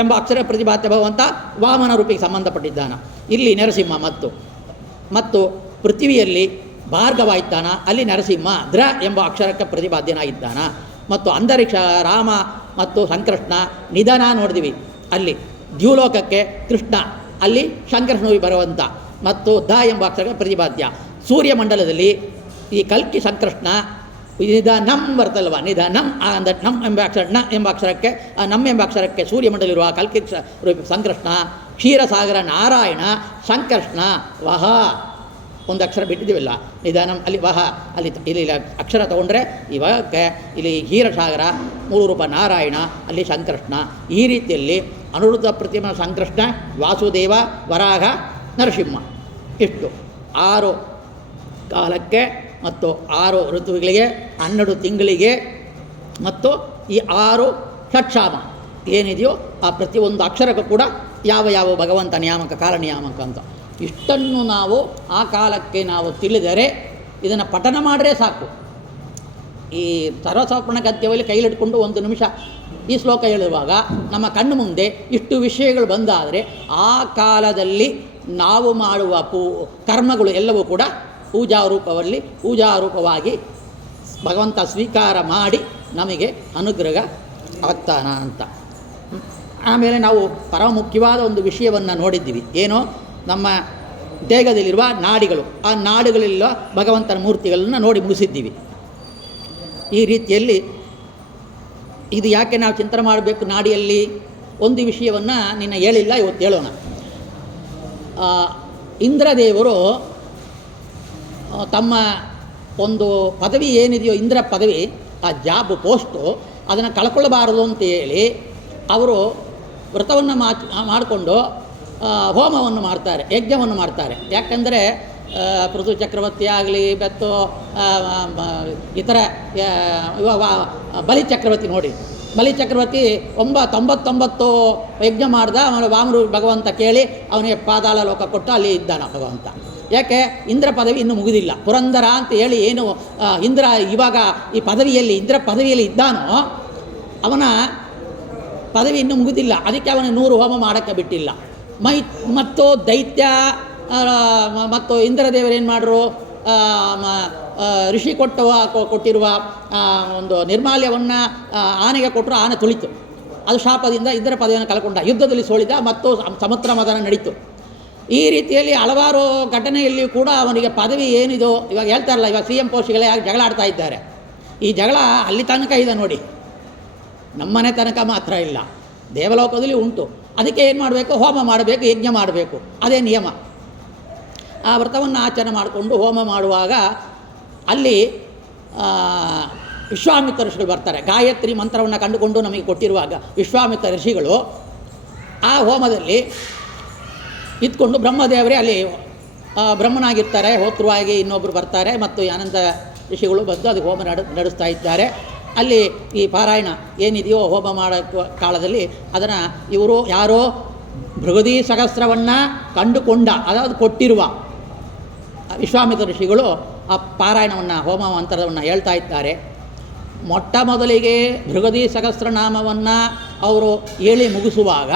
ಎಂಬ ಅಕ್ಷರ ಪ್ರತಿಪಾದ್ಯ ಭಗವಂತ ವಾಮನ ರೂಪಿಗೆ ಸಂಬಂಧಪಟ್ಟಿದ್ದಾನ. ಇಲ್ಲಿ ನರಸಿಂಹ ಮತ್ತು ಪೃಥ್ವಿಯಲ್ಲಿ ಭಾರ್ಗವ ಇದ್ದಾನ, ಅಲ್ಲಿ ನರಸಿಂಹ ಎಂಬ ಅಕ್ಷರಕ್ಕೆ ಪ್ರತಿಪಾದ್ಯನಾಗಿದ್ದಾನ. ಮತ್ತು ಅಂತರಿಕ್ಷ ರಾಮ ಮತ್ತು ಸಂಕೃಷ್ಣ ನಿಧನ ನೋಡಿದ್ವಿ, ಅಲ್ಲಿ ದ್ಯೂಲೋಕಕ್ಕೆ ಕೃಷ್ಣ, ಅಲ್ಲಿ ಸಂಕೃಷ್ಣ ಭಗವಂತ ಮತ್ತು ಎಂಬ ಅಕ್ಷರಕ್ಕೆ ಪ್ರತಿಪಾದ್ಯ. ಸೂರ್ಯಮಂಡಲದಲ್ಲಿ ಈ ಕಲ್ಕಿ ಸಂಕೃಷ್ಣ ನಿಧನಂ ಬರ್ತಲ್ವ, ನಿಧನಂ ಅಂದರೆ ನಮ್ ಎಂಬ ಅಕ್ಷರ ಎಂಬ ಅಕ್ಷರಕ್ಕೆ ಎಂಬ ಅಕ್ಷರಕ್ಕೆ ಸೂರ್ಯಮಂಡಲಿರುವ ಕಲ್ಕಿ ಸಂಕೃಷ್ಣ. ಕ್ಷೀರಸಾಗರ ನಾರಾಯಣ, ಸಂಕೃಷ್ಣ ವಹ ಒಂದು ಅಕ್ಷರ ಬಿಟ್ಟಿದ್ದೀವಲ್ಲ, ನಿಧಾನಂ ಅಲ್ಲಿ ವಹ, ಅಲ್ಲಿ ಇಲ್ಲಿ ಅಕ್ಷರ ತಗೊಂಡ್ರೆ ಇವಾಗ ಇಲ್ಲಿ ಕ್ಷೀರಸಾಗರ 3 ರೂಪ ನಾರಾಯಣ, ಅಲ್ಲಿ ಸಂಕೃಷ್ಣ. ಈ ರೀತಿಯಲ್ಲಿ ಅನಿರುದ್ಧ ಪ್ರತಿಮ ಸಂಕೃಷ್ಣ, ವಾಸುದೇವ, ವರಾಹ, ನರಸಿಂಹ, ಇಷ್ಟು 6 ಕಾಲಕ್ಕೆ ಮತ್ತು 6 ಋತುಗಳಿಗೆ 12 ತಿಂಗಳಿಗೆ ಮತ್ತು ಈ 6 ಷಟ್ಸಾಮ ಏನಿದೆಯೋ ಆ ಪ್ರತಿಯೊಂದು ಅಕ್ಷರಕ್ಕೂ ಕೂಡ ಯಾವ ಭಗವಂತ ನಿಯಾಮಕ, ಕಾಲ ನಿಯಾಮಕ ಅಂತ ಇಷ್ಟನ್ನು ನಾವು ಆ ಕಾಲಕ್ಕೆ ನಾವು ತಿಳಿದರೆ ಇದನ್ನು ಪಠನ ಮಾಡಿದ್ರೆ ಸಾಕು. ಈ ಸರ್ವಸಮರ್ಪಣ ಗದ್ಯದಲ್ಲಿ ಕೈಲಿಟ್ಕೊಂಡು 1 ನಿಮಿಷ ಈ ಶ್ಲೋಕ ಹೇಳುವಾಗ ನಮ್ಮ ಕಣ್ಣು ಮುಂದೆ ಇಷ್ಟು ವಿಷಯಗಳು ಬಂದಾದರೆ ಆ ಕಾಲದಲ್ಲಿ ನಾವು ಮಾಡುವ ಕರ್ಮಗಳು ಎಲ್ಲವೂ ಕೂಡ ಪೂಜಾರೂಪವಾಗಿ ಭಗವಂತ ಸ್ವೀಕಾರ ಮಾಡಿ ನಮಗೆ ಅನುಗ್ರಹ ಆಗ್ತಾನ ಅಂತ. ಆಮೇಲೆ ನಾವು ಪರಮ ಮುಖ್ಯವಾದ ಒಂದು ವಿಷಯವನ್ನು ನೋಡಿದ್ದೀವಿ. ಏನೋ ನಮ್ಮ ದೇಹದಲ್ಲಿರುವ ನಾಡಿಗಳು, ಆ ನಾಡುಗಳಲ್ಲಿರುವ ಭಗವಂತನ ಮೂರ್ತಿಗಳನ್ನು ನೋಡಿ ಮುಗಿಸಿದ್ದೀವಿ. ಈ ರೀತಿಯಲ್ಲಿ ಇದು ಯಾಕೆ ನಾವು ಚಿಂತನೆ ಮಾಡಬೇಕು ನಾಡಿಯಲ್ಲಿ ಒಂದು ವಿಷಯವನ್ನು ನಿನ್ನ ಹೇಳಿಲ್ಲ, ಇವತ್ತು ಹೇಳೋಣ. ಇಂದ್ರದೇವರು ತಮ್ಮ ಒಂದು ಪದವಿ ಏನಿದೆಯೋ ಇಂದ್ರ ಪದವಿ, ಆ ಜಾಬ್ ಪೋಸ್ಟು ಅದನ್ನು ಕಳ್ಕೊಳ್ಳಬಾರದು ಅಂತೇಳಿ ಅವರು ವ್ರತವನ್ನು ಮಾಡಿಕೊಂಡು ಹೋಮವನ್ನು ಮಾಡ್ತಾರೆ, ಯಜ್ಞವನ್ನು ಮಾಡ್ತಾರೆ. ಯಾಕೆಂದರೆ ಪೃಥು ಚಕ್ರವರ್ತಿ ಆಗಲಿ ಮತ್ತು ಇತರ ಬಲಿ ಚಕ್ರವರ್ತಿ ನೋಡಿ, ಬಲಿ ಚಕ್ರವರ್ತಿ 99 ಯಜ್ಞ ಮಾಡ್ದ. ಆಮೇಲೆ ವಾಮರು ಭಗವಂತ ಕೇಳಿ ಅವನಿಗೆ ಪಾತಾಳ ಲೋಕ ಕೊಟ್ಟು ಅಲ್ಲಿ ಇದ್ದಾನ ಭಗವಂತ. ಯಾಕೆ? ಇಂದ್ರ ಪದವಿ ಇನ್ನೂ ಮುಗಿದಿಲ್ಲ. ಪುರಂದರ ಅಂತ ಹೇಳಿ ಏನು ಇಂದ್ರ ಇವಾಗ ಈ ಪದವಿಯಲ್ಲಿ ಇಂದ್ರ ಪದವಿಯಲ್ಲಿ ಇದ್ದಾನೋ ಅವನ ಪದವಿ ಇನ್ನೂ ಮುಗಿದಿಲ್ಲ. ಅದಕ್ಕೆ ಅವನ 100 ಹೋಮ ಮಾಡೋಕ್ಕೆ ಬಿಟ್ಟಿಲ್ಲ. ಮತ್ತು ದೈತ್ಯ ಮತ್ತು ಇಂದ್ರದೇವರೇನು ಮಾಡ್ರು, ಋಷಿ ಕೊಟ್ಟಿರುವ ಒಂದು ನಿರ್ಮಾಲ್ಯವನ್ನು ಆನೆಗೆ ಕೊಟ್ಟರು, ಆನೆ ತುಳಿತು. ಅದು ಶಾಪದಿಂದ ಇಂದ್ರ ಪದವಿಯನ್ನು ಕಳ್ಕೊಂಡ, ಯುದ್ಧದಲ್ಲಿ ಸೋಳಿದ ಮತ್ತು ಸಮುದ್ರ ಮದನ ನಡೀತು. ಈ ರೀತಿಯಲ್ಲಿ ಹಲವಾರು ಘಟನೆಯಲ್ಲಿಯೂ ಕೂಡ ಅವನಿಗೆ ಪದವಿ ಏನಿದೋ, ಇವಾಗ ಹೇಳ್ತಾರಲ್ಲ, ಇವಾಗ CM ಪೋಸ್ಟ್ಗಳೇ ಜಗಳ ಆಡ್ತಾ ಇದ್ದಾರೆ. ಈ ಜಗಳ ಅಲ್ಲಿ ತನಕ ಇದೆ ನೋಡಿ, ನಮ್ಮನೆ ತನಕ ಮಾತ್ರ ಇಲ್ಲ, ದೇವಲೋಕದಲ್ಲಿ ಉಂಟು. ಅದಕ್ಕೆ ಏನು ಮಾಡಬೇಕು? ಹೋಮ ಮಾಡಬೇಕು, ಯಜ್ಞ ಮಾಡಬೇಕು, ಅದೇ ನಿಯಮ. ಆ ವ್ರತವನ್ನು ಆಚರಣೆ ಮಾಡಿಕೊಂಡು ಹೋಮ ಮಾಡುವಾಗ ಅಲ್ಲಿ ವಿಶ್ವಾಮಿತ್ರ ಋಷಿಗಳು ಬರ್ತಾರೆ. ಗಾಯತ್ರಿ ಮಂತ್ರವನ್ನು ಕಂಡುಕೊಂಡು ನಮಗೆ ಕೊಟ್ಟಿರುವಾಗ ವಿಶ್ವಾಮಿತ್ರ ಋಷಿಗಳು ಆ ಹೋಮದಲ್ಲಿ ಇದ್ಕೊಂಡು ಬ್ರಹ್ಮದೇವರೇ ಅಲ್ಲಿ ಬ್ರಹ್ಮನಾಗಿರ್ತಾರೆ, ಹೋತೃವಾಗಿ ಇನ್ನೊಬ್ಬರು ಬರ್ತಾರೆ ಮತ್ತು ಅನಂತ ಋಷಿಗಳು ಬಂದು ಅದಕ್ಕೆ ಹೋಮ ನಡೆಸ್ತಾ ಇದ್ದಾರೆ. ಅಲ್ಲಿ ಈ ಪಾರಾಯಣ ಏನಿದೆಯೋ ಹೋಮ ಮಾಡೋ ಕಾಲದಲ್ಲಿ ಅದನ್ನು ಇವರು ಯಾರೋ ಭೃಗದಿ ಸಹಸ್ರವನ್ನು ಕಂಡುಕೊಂಡ, ಅದಾவது ಕೊಟ್ಟಿರುವ ವಿಶ್ವಾಮಿತ್ರ ಋಷಿಗಳು ಆ ಪಾರಾಯಣವನ್ನು ಹೋಮ ಮಂತ್ರವನ್ನು ಹೇಳ್ತಾ ಇದ್ದಾರೆ. ಮೊಟ್ಟ ಮೊದಲಿಗೆ ಭೃಗದಿ ಸಹಸ್ರನಾಮವನ್ನು ಅವರು ಹೇಳಿ ಮುಗಿಸುವಾಗ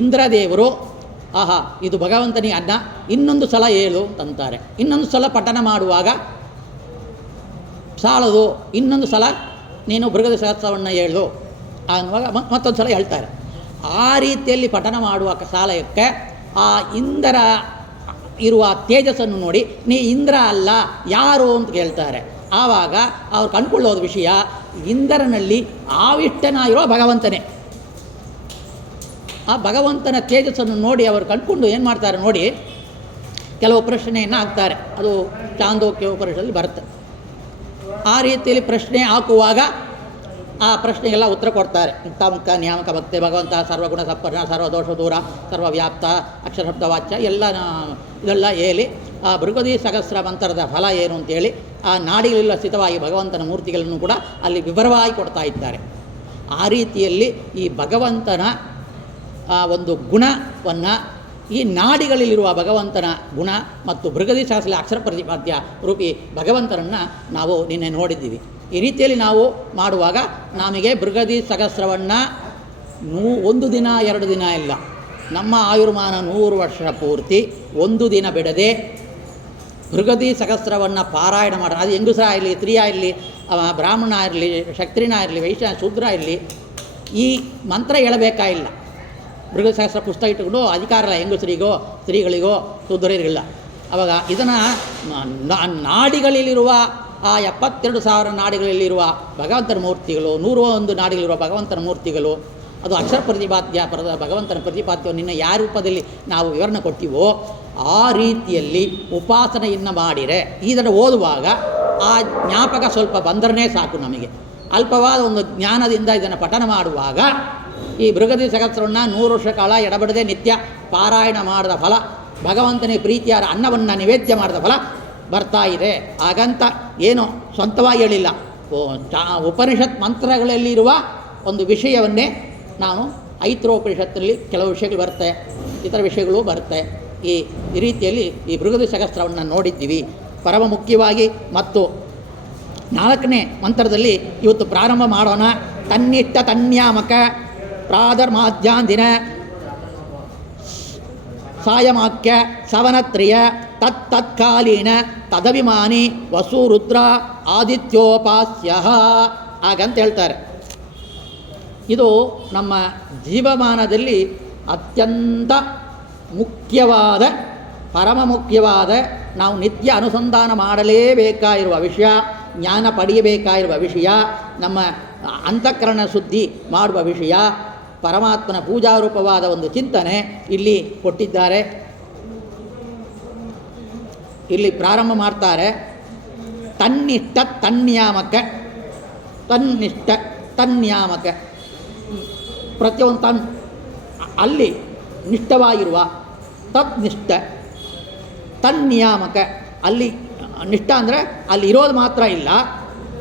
ಇಂದ್ರದೇವರು ಆಹಾ ಇದು ಭಗವಂತನಿಗೆ ಅನ್ನ, ಇನ್ನೊಂದು ಸಲ ಹೇಳು ಅಂತಾರೆ. ಇನ್ನೊಂದು ಸಲ ಪಠನ ಮಾಡುವಾಗ ಸಾಲದು, ಇನ್ನೊಂದು ಸಲ ನೀನು ಭೃಗದಿ ಸಹಸ್ರವನ್ನು ಹೇಳು ಅನ್ನುವಾಗ ಮತ್ತೊಂದು ಸಲ ಹೇಳ್ತಾರೆ. ಆ ರೀತಿಯಲ್ಲಿ ಪಠನ ಮಾಡುವ ಸಾಲಕ್ಕೆ ಆ ಇಂದ್ರ ಇರುವ ತೇಜಸ್ಸನ್ನು ನೋಡಿ ನೀ ಇಂದ್ರ ಅಲ್ಲ ಯಾರು ಅಂತ ಕೇಳ್ತಾರೆ. ಆವಾಗ ಅವ್ರು ಕಂಡುಕೊಳ್ಳೋದು ವಿಷಯ, ಇಂದ್ರನಲ್ಲಿ ಆವಿಷ್ಟನಾಗಿರೋ ಭಗವಂತನೇ. ಆ ಭಗವಂತನ ತೇಜಸ್ಸನ್ನು ನೋಡಿ ಅವರು ಕಂಡುಕೊಂಡು ಏನು ಮಾಡ್ತಾರೆ ನೋಡಿ, ಕೆಲವು ಪ್ರಶ್ನೆಯನ್ನು ಹಾಕ್ತಾರೆ. ಅದು ಚಾಂದೋಕ್ಯ ಉಪನಿಷತ್ತಲ್ಲಿ ಬರುತ್ತೆ. ಆ ರೀತಿಯಲ್ಲಿ ಪ್ರಶ್ನೆ ಹಾಕುವಾಗ ಆ ಪ್ರಶ್ನೆಗೆಲ್ಲ ಉತ್ತರ ಕೊಡ್ತಾರೆ. ಮುಕ್ತ ಮುಕ್ತ ನ್ಯಾಮಕ ಭಕ್ತೆ ಭಗವಂತ ಸರ್ವಗುಣ ಸಂಪನ್ನ ಸರ್ವದೋಷ ದೂರ ಸರ್ವವ್ಯಾಪ್ತ ಅಕ್ಷರಶಬ್ದ ವಾಚ್ಯ ಇದೆಲ್ಲ ಹೇಳಿ ಆ ಭೃಗದಿ ಸಹಸ್ರ ಮಂತ್ರದ ಫಲ ಏನು ಅಂತೇಳಿ ಆ ನಾಡಿಗಳೆಲ್ಲ ಸ್ಥಿತವಾಗಿ ಭಗವಂತನ ಮೂರ್ತಿಗಳನ್ನು ಕೂಡ ಅಲ್ಲಿ ವಿವರವಾಗಿ ಕೊಡ್ತಾ ಇದ್ದಾರೆ. ಆ ರೀತಿಯಲ್ಲಿ ಈ ಭಗವಂತನ ಒಂದು ಗುಣವನ್ನು, ಈ ನಾಡಿಗಳಲ್ಲಿರುವ ಭಗವಂತನ ಗುಣ ಮತ್ತು ಭೃಗದಿ ಸಹಸ್ರ ಅಕ್ಷರ ಪ್ರತಿಪಾದ್ಯ ರೂಪಿ ಭಗವಂತನನ್ನು ನಾವು ನಿನ್ನೆ ನೋಡಿದ್ದೀವಿ. ಈ ರೀತಿಯಲ್ಲಿ ನಾವು ಮಾಡುವಾಗ ನಮಗೆ ಭೃಗದಿ ಸಹಸ್ರವನ್ನು 1 ದಿನ 2 ದಿನ ಇಲ್ಲ, ನಮ್ಮ ಆಯುರ್ಮಾನ 100 ವರ್ಷ ಪೂರ್ತಿ ಒಂದು ದಿನ ಬಿಡದೆ ಭೃಗದಿ ಸಹಸ್ರವನ್ನು ಪಾರಾಯಣ ಮಾಡೋಣ. ಅದು ಹೆಂಗಸರ ಇರಲಿ, ಸ್ತ್ರೀಯ ಇರಲಿ, ಬ್ರಾಹ್ಮಣ ಇರಲಿ, ಕ್ಷತ್ರಿಯನ ಇರಲಿ, ವೈಶ್ಯ ಶೂದ್ರ ಇರಲಿ, ಈ ಮಂತ್ರ ಹೇಳಬೇಕಾಗಿಲ್ಲ. ಭೃಗದಿ ಸಹಸ್ರ ಪುಸ್ತಕ ಇಟ್ಟುಕೊಂಡು ಅಧಿಕಾರ ಇಲ್ಲ ಹೆಂಗಸರಿಗೋ ಸ್ತ್ರೀಗಳಿಗೋ ಶೂದ್ರರಿಗಿಲ್ಲ. ಆವಾಗ ಇದನ್ನು ನಾಡಿಗಳಲ್ಲಿರುವ ಆ 72,000 ನಾಡಿಗಳಲ್ಲಿರುವ ಭಗವಂತನ ಮೂರ್ತಿಗಳು, 101 ನಾಡಿಗಳಿರುವ ಭಗವಂತನ ಮೂರ್ತಿಗಳು, ಅದು ಅಕ್ಷರ ಪ್ರತಿಪಾದ್ಯ ಭಗವಂತನ ಪ್ರತಿಪಾದ್ಯವನ್ನು ನಿನ್ನ ಯಾವ ರೂಪದಲ್ಲಿ ನಾವು ವಿವರಣೆ ಕೊಡ್ತೀವೋ ಆ ರೀತಿಯಲ್ಲಿ ಉಪಾಸನೆಯನ್ನು ಮಾಡಿದರೆ ಇದನ್ನು ಓದುವಾಗ ಆ ಜ್ಞಾಪಕ ಸ್ವಲ್ಪ ಬಂದರೇ ಸಾಕು. ನಮಗೆ ಅಲ್ಪವಾದ ಒಂದು ಜ್ಞಾನದಿಂದ ಇದನ್ನು ಪಠನ ಮಾಡುವಾಗ ಈ ಭೃಗದಿ ಸಹಸ್ರವನ್ನು 100 ವರ್ಷ ಕಾಲ ಎಡಬಿಡದೆ ನಿತ್ಯ ಪಾರಾಯಣ ಮಾಡಿದ ಫಲ, ಭಗವಂತನಿಗೆ ಪ್ರೀತಿಯಾದ ಅನ್ನವನ್ನು ನಿವೇದ್ಯ ಮಾಡಿದ ಫಲ ಬರ್ತಾ ಇದೆ. ಹಾಗಂತ ಏನು ಸ್ವಂತವಾಗಿ ಹೇಳಿಲ್ಲ, ಉಪನಿಷತ್ ಮಂತ್ರಗಳಲ್ಲಿರುವ ಒಂದು ವಿಷಯವನ್ನೇ ನಾನು ಐತ್ರೋಪನಿಷತ್ತಲ್ಲಿ ಕೆಲವು ವಿಷಯಗಳು ಬರುತ್ತೆ, ಇತರ ವಿಷಯಗಳು ಬರುತ್ತೆ. ಈ ರೀತಿಯಲ್ಲಿ ಈ ಭೃಗದಿ ಸಹಸ್ರವನ್ನು ನೋಡಿದ್ದೀವಿ. ಪರಮ ಮುಖ್ಯವಾಗಿ ಮತ್ತು 4ನೇ ಮಂತ್ರದಲ್ಲಿ ಇವತ್ತು ಪ್ರಾರಂಭ ಮಾಡೋಣ. ತನ್ನಿಟ್ಟ ತನ್ಯಾಮಕ ಪ್ರಾಧರ್ಮಾಧ್ಯಾಂದಿನ ಸಾಯಮಾಕ್ಯ ಸವನತ್ರಿಯ ತತ್ಕಾಲೀನ ತದಭಿಮಾನಿ ವಸುರುದ್ರ ಆದಿತ್ಯೋಪಾಸ್ಯ ಹಾಗಂತ ಹೇಳ್ತಾರೆ. ಇದು ನಮ್ಮ ಜೀವಮಾನದಲ್ಲಿ ಅತ್ಯಂತ ಮುಖ್ಯವಾದ, ಪರಮ ಮುಖ್ಯವಾದ, ನಾವು ನಿತ್ಯ ಅನುಸಂಧಾನ ಮಾಡಲೇಬೇಕಾಗಿರುವ ವಿಷಯ. ಜ್ಞಾನ ಪಡೆಯಬೇಕಾಗಿರುವ ವಿಷಯ, ನಮ್ಮ ಅಂತಃಕರಣ ಶುದ್ಧಿ ಮಾಡುವ ವಿಷಯ, ಪರಮಾತ್ಮನ ಪೂಜಾರೂಪವಾದ ಒಂದು ಚಿಂತನೆ ಇಲ್ಲಿ ಕೊಟ್ಟಿದ್ದಾರೆ. ಇಲ್ಲಿ ಪ್ರಾರಂಭ ಮಾಡ್ತಾರೆ. ತನ್ನಿಷ್ಠ ತನ್ಯಾಮಕ, ತನ್ನಿಷ್ಠ ತನ್ಯಾಮಕ, ಪ್ರತಿಯೊಂದು ಅಲ್ಲಿ ನಿಷ್ಠವಾಗಿರುವ ತತ್ನಿಷ್ಠ, ತನ್ನಿಯಾಮಕ, ಅಲ್ಲಿ ನಿಷ್ಠ ಅಂದರೆ ಅಲ್ಲಿ ಇರೋದು ಮಾತ್ರ ಇಲ್ಲ,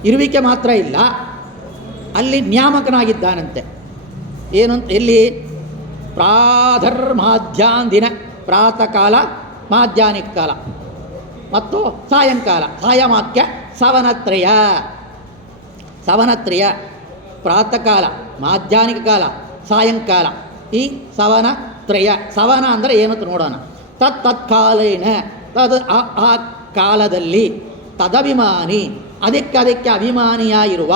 ಇರುವಿಕೆ ಮಾತ್ರ ಇಲ್ಲ, ಅಲ್ಲಿ ನಿಯಾಮಕನಾಗಿದ್ದಾನಂತೆ. ಏನು ಅಂತ ಎಲ್ಲಿ? ಪ್ರಾಧರ್ಮಾಧ್ಯಾನ್ ಪ್ರಾತಃ ಕಾಲ, ಮಾಧ್ಯಾಹ್ನಿಕ ಕಾಲ ಮತ್ತು ಸಾಯಂಕಾಲ. ಸಾಯಮಾಕ್ಯ ಸವನತ್ರಯ, ಸವನತ್ರಯ ಪ್ರಾತಃ ಕಾಲ, ಮಾಧ್ಯಾಹ್ನಿಕ ಕಾಲ, ಸಾಯಂಕಾಲ, ಈ ಸವನತ್ರಯ. ಸವನ ಅಂದರೆ ಏನಂತ ನೋಡೋಣ. ತತ್ಕಾಲೇನ, ತದ್ ಆ ಕಾಲದಲ್ಲಿ, ತದಭಿಮಾನಿ ಅದಕ್ಕೆ ಅಭಿಮಾನಿಯಾಗಿರುವ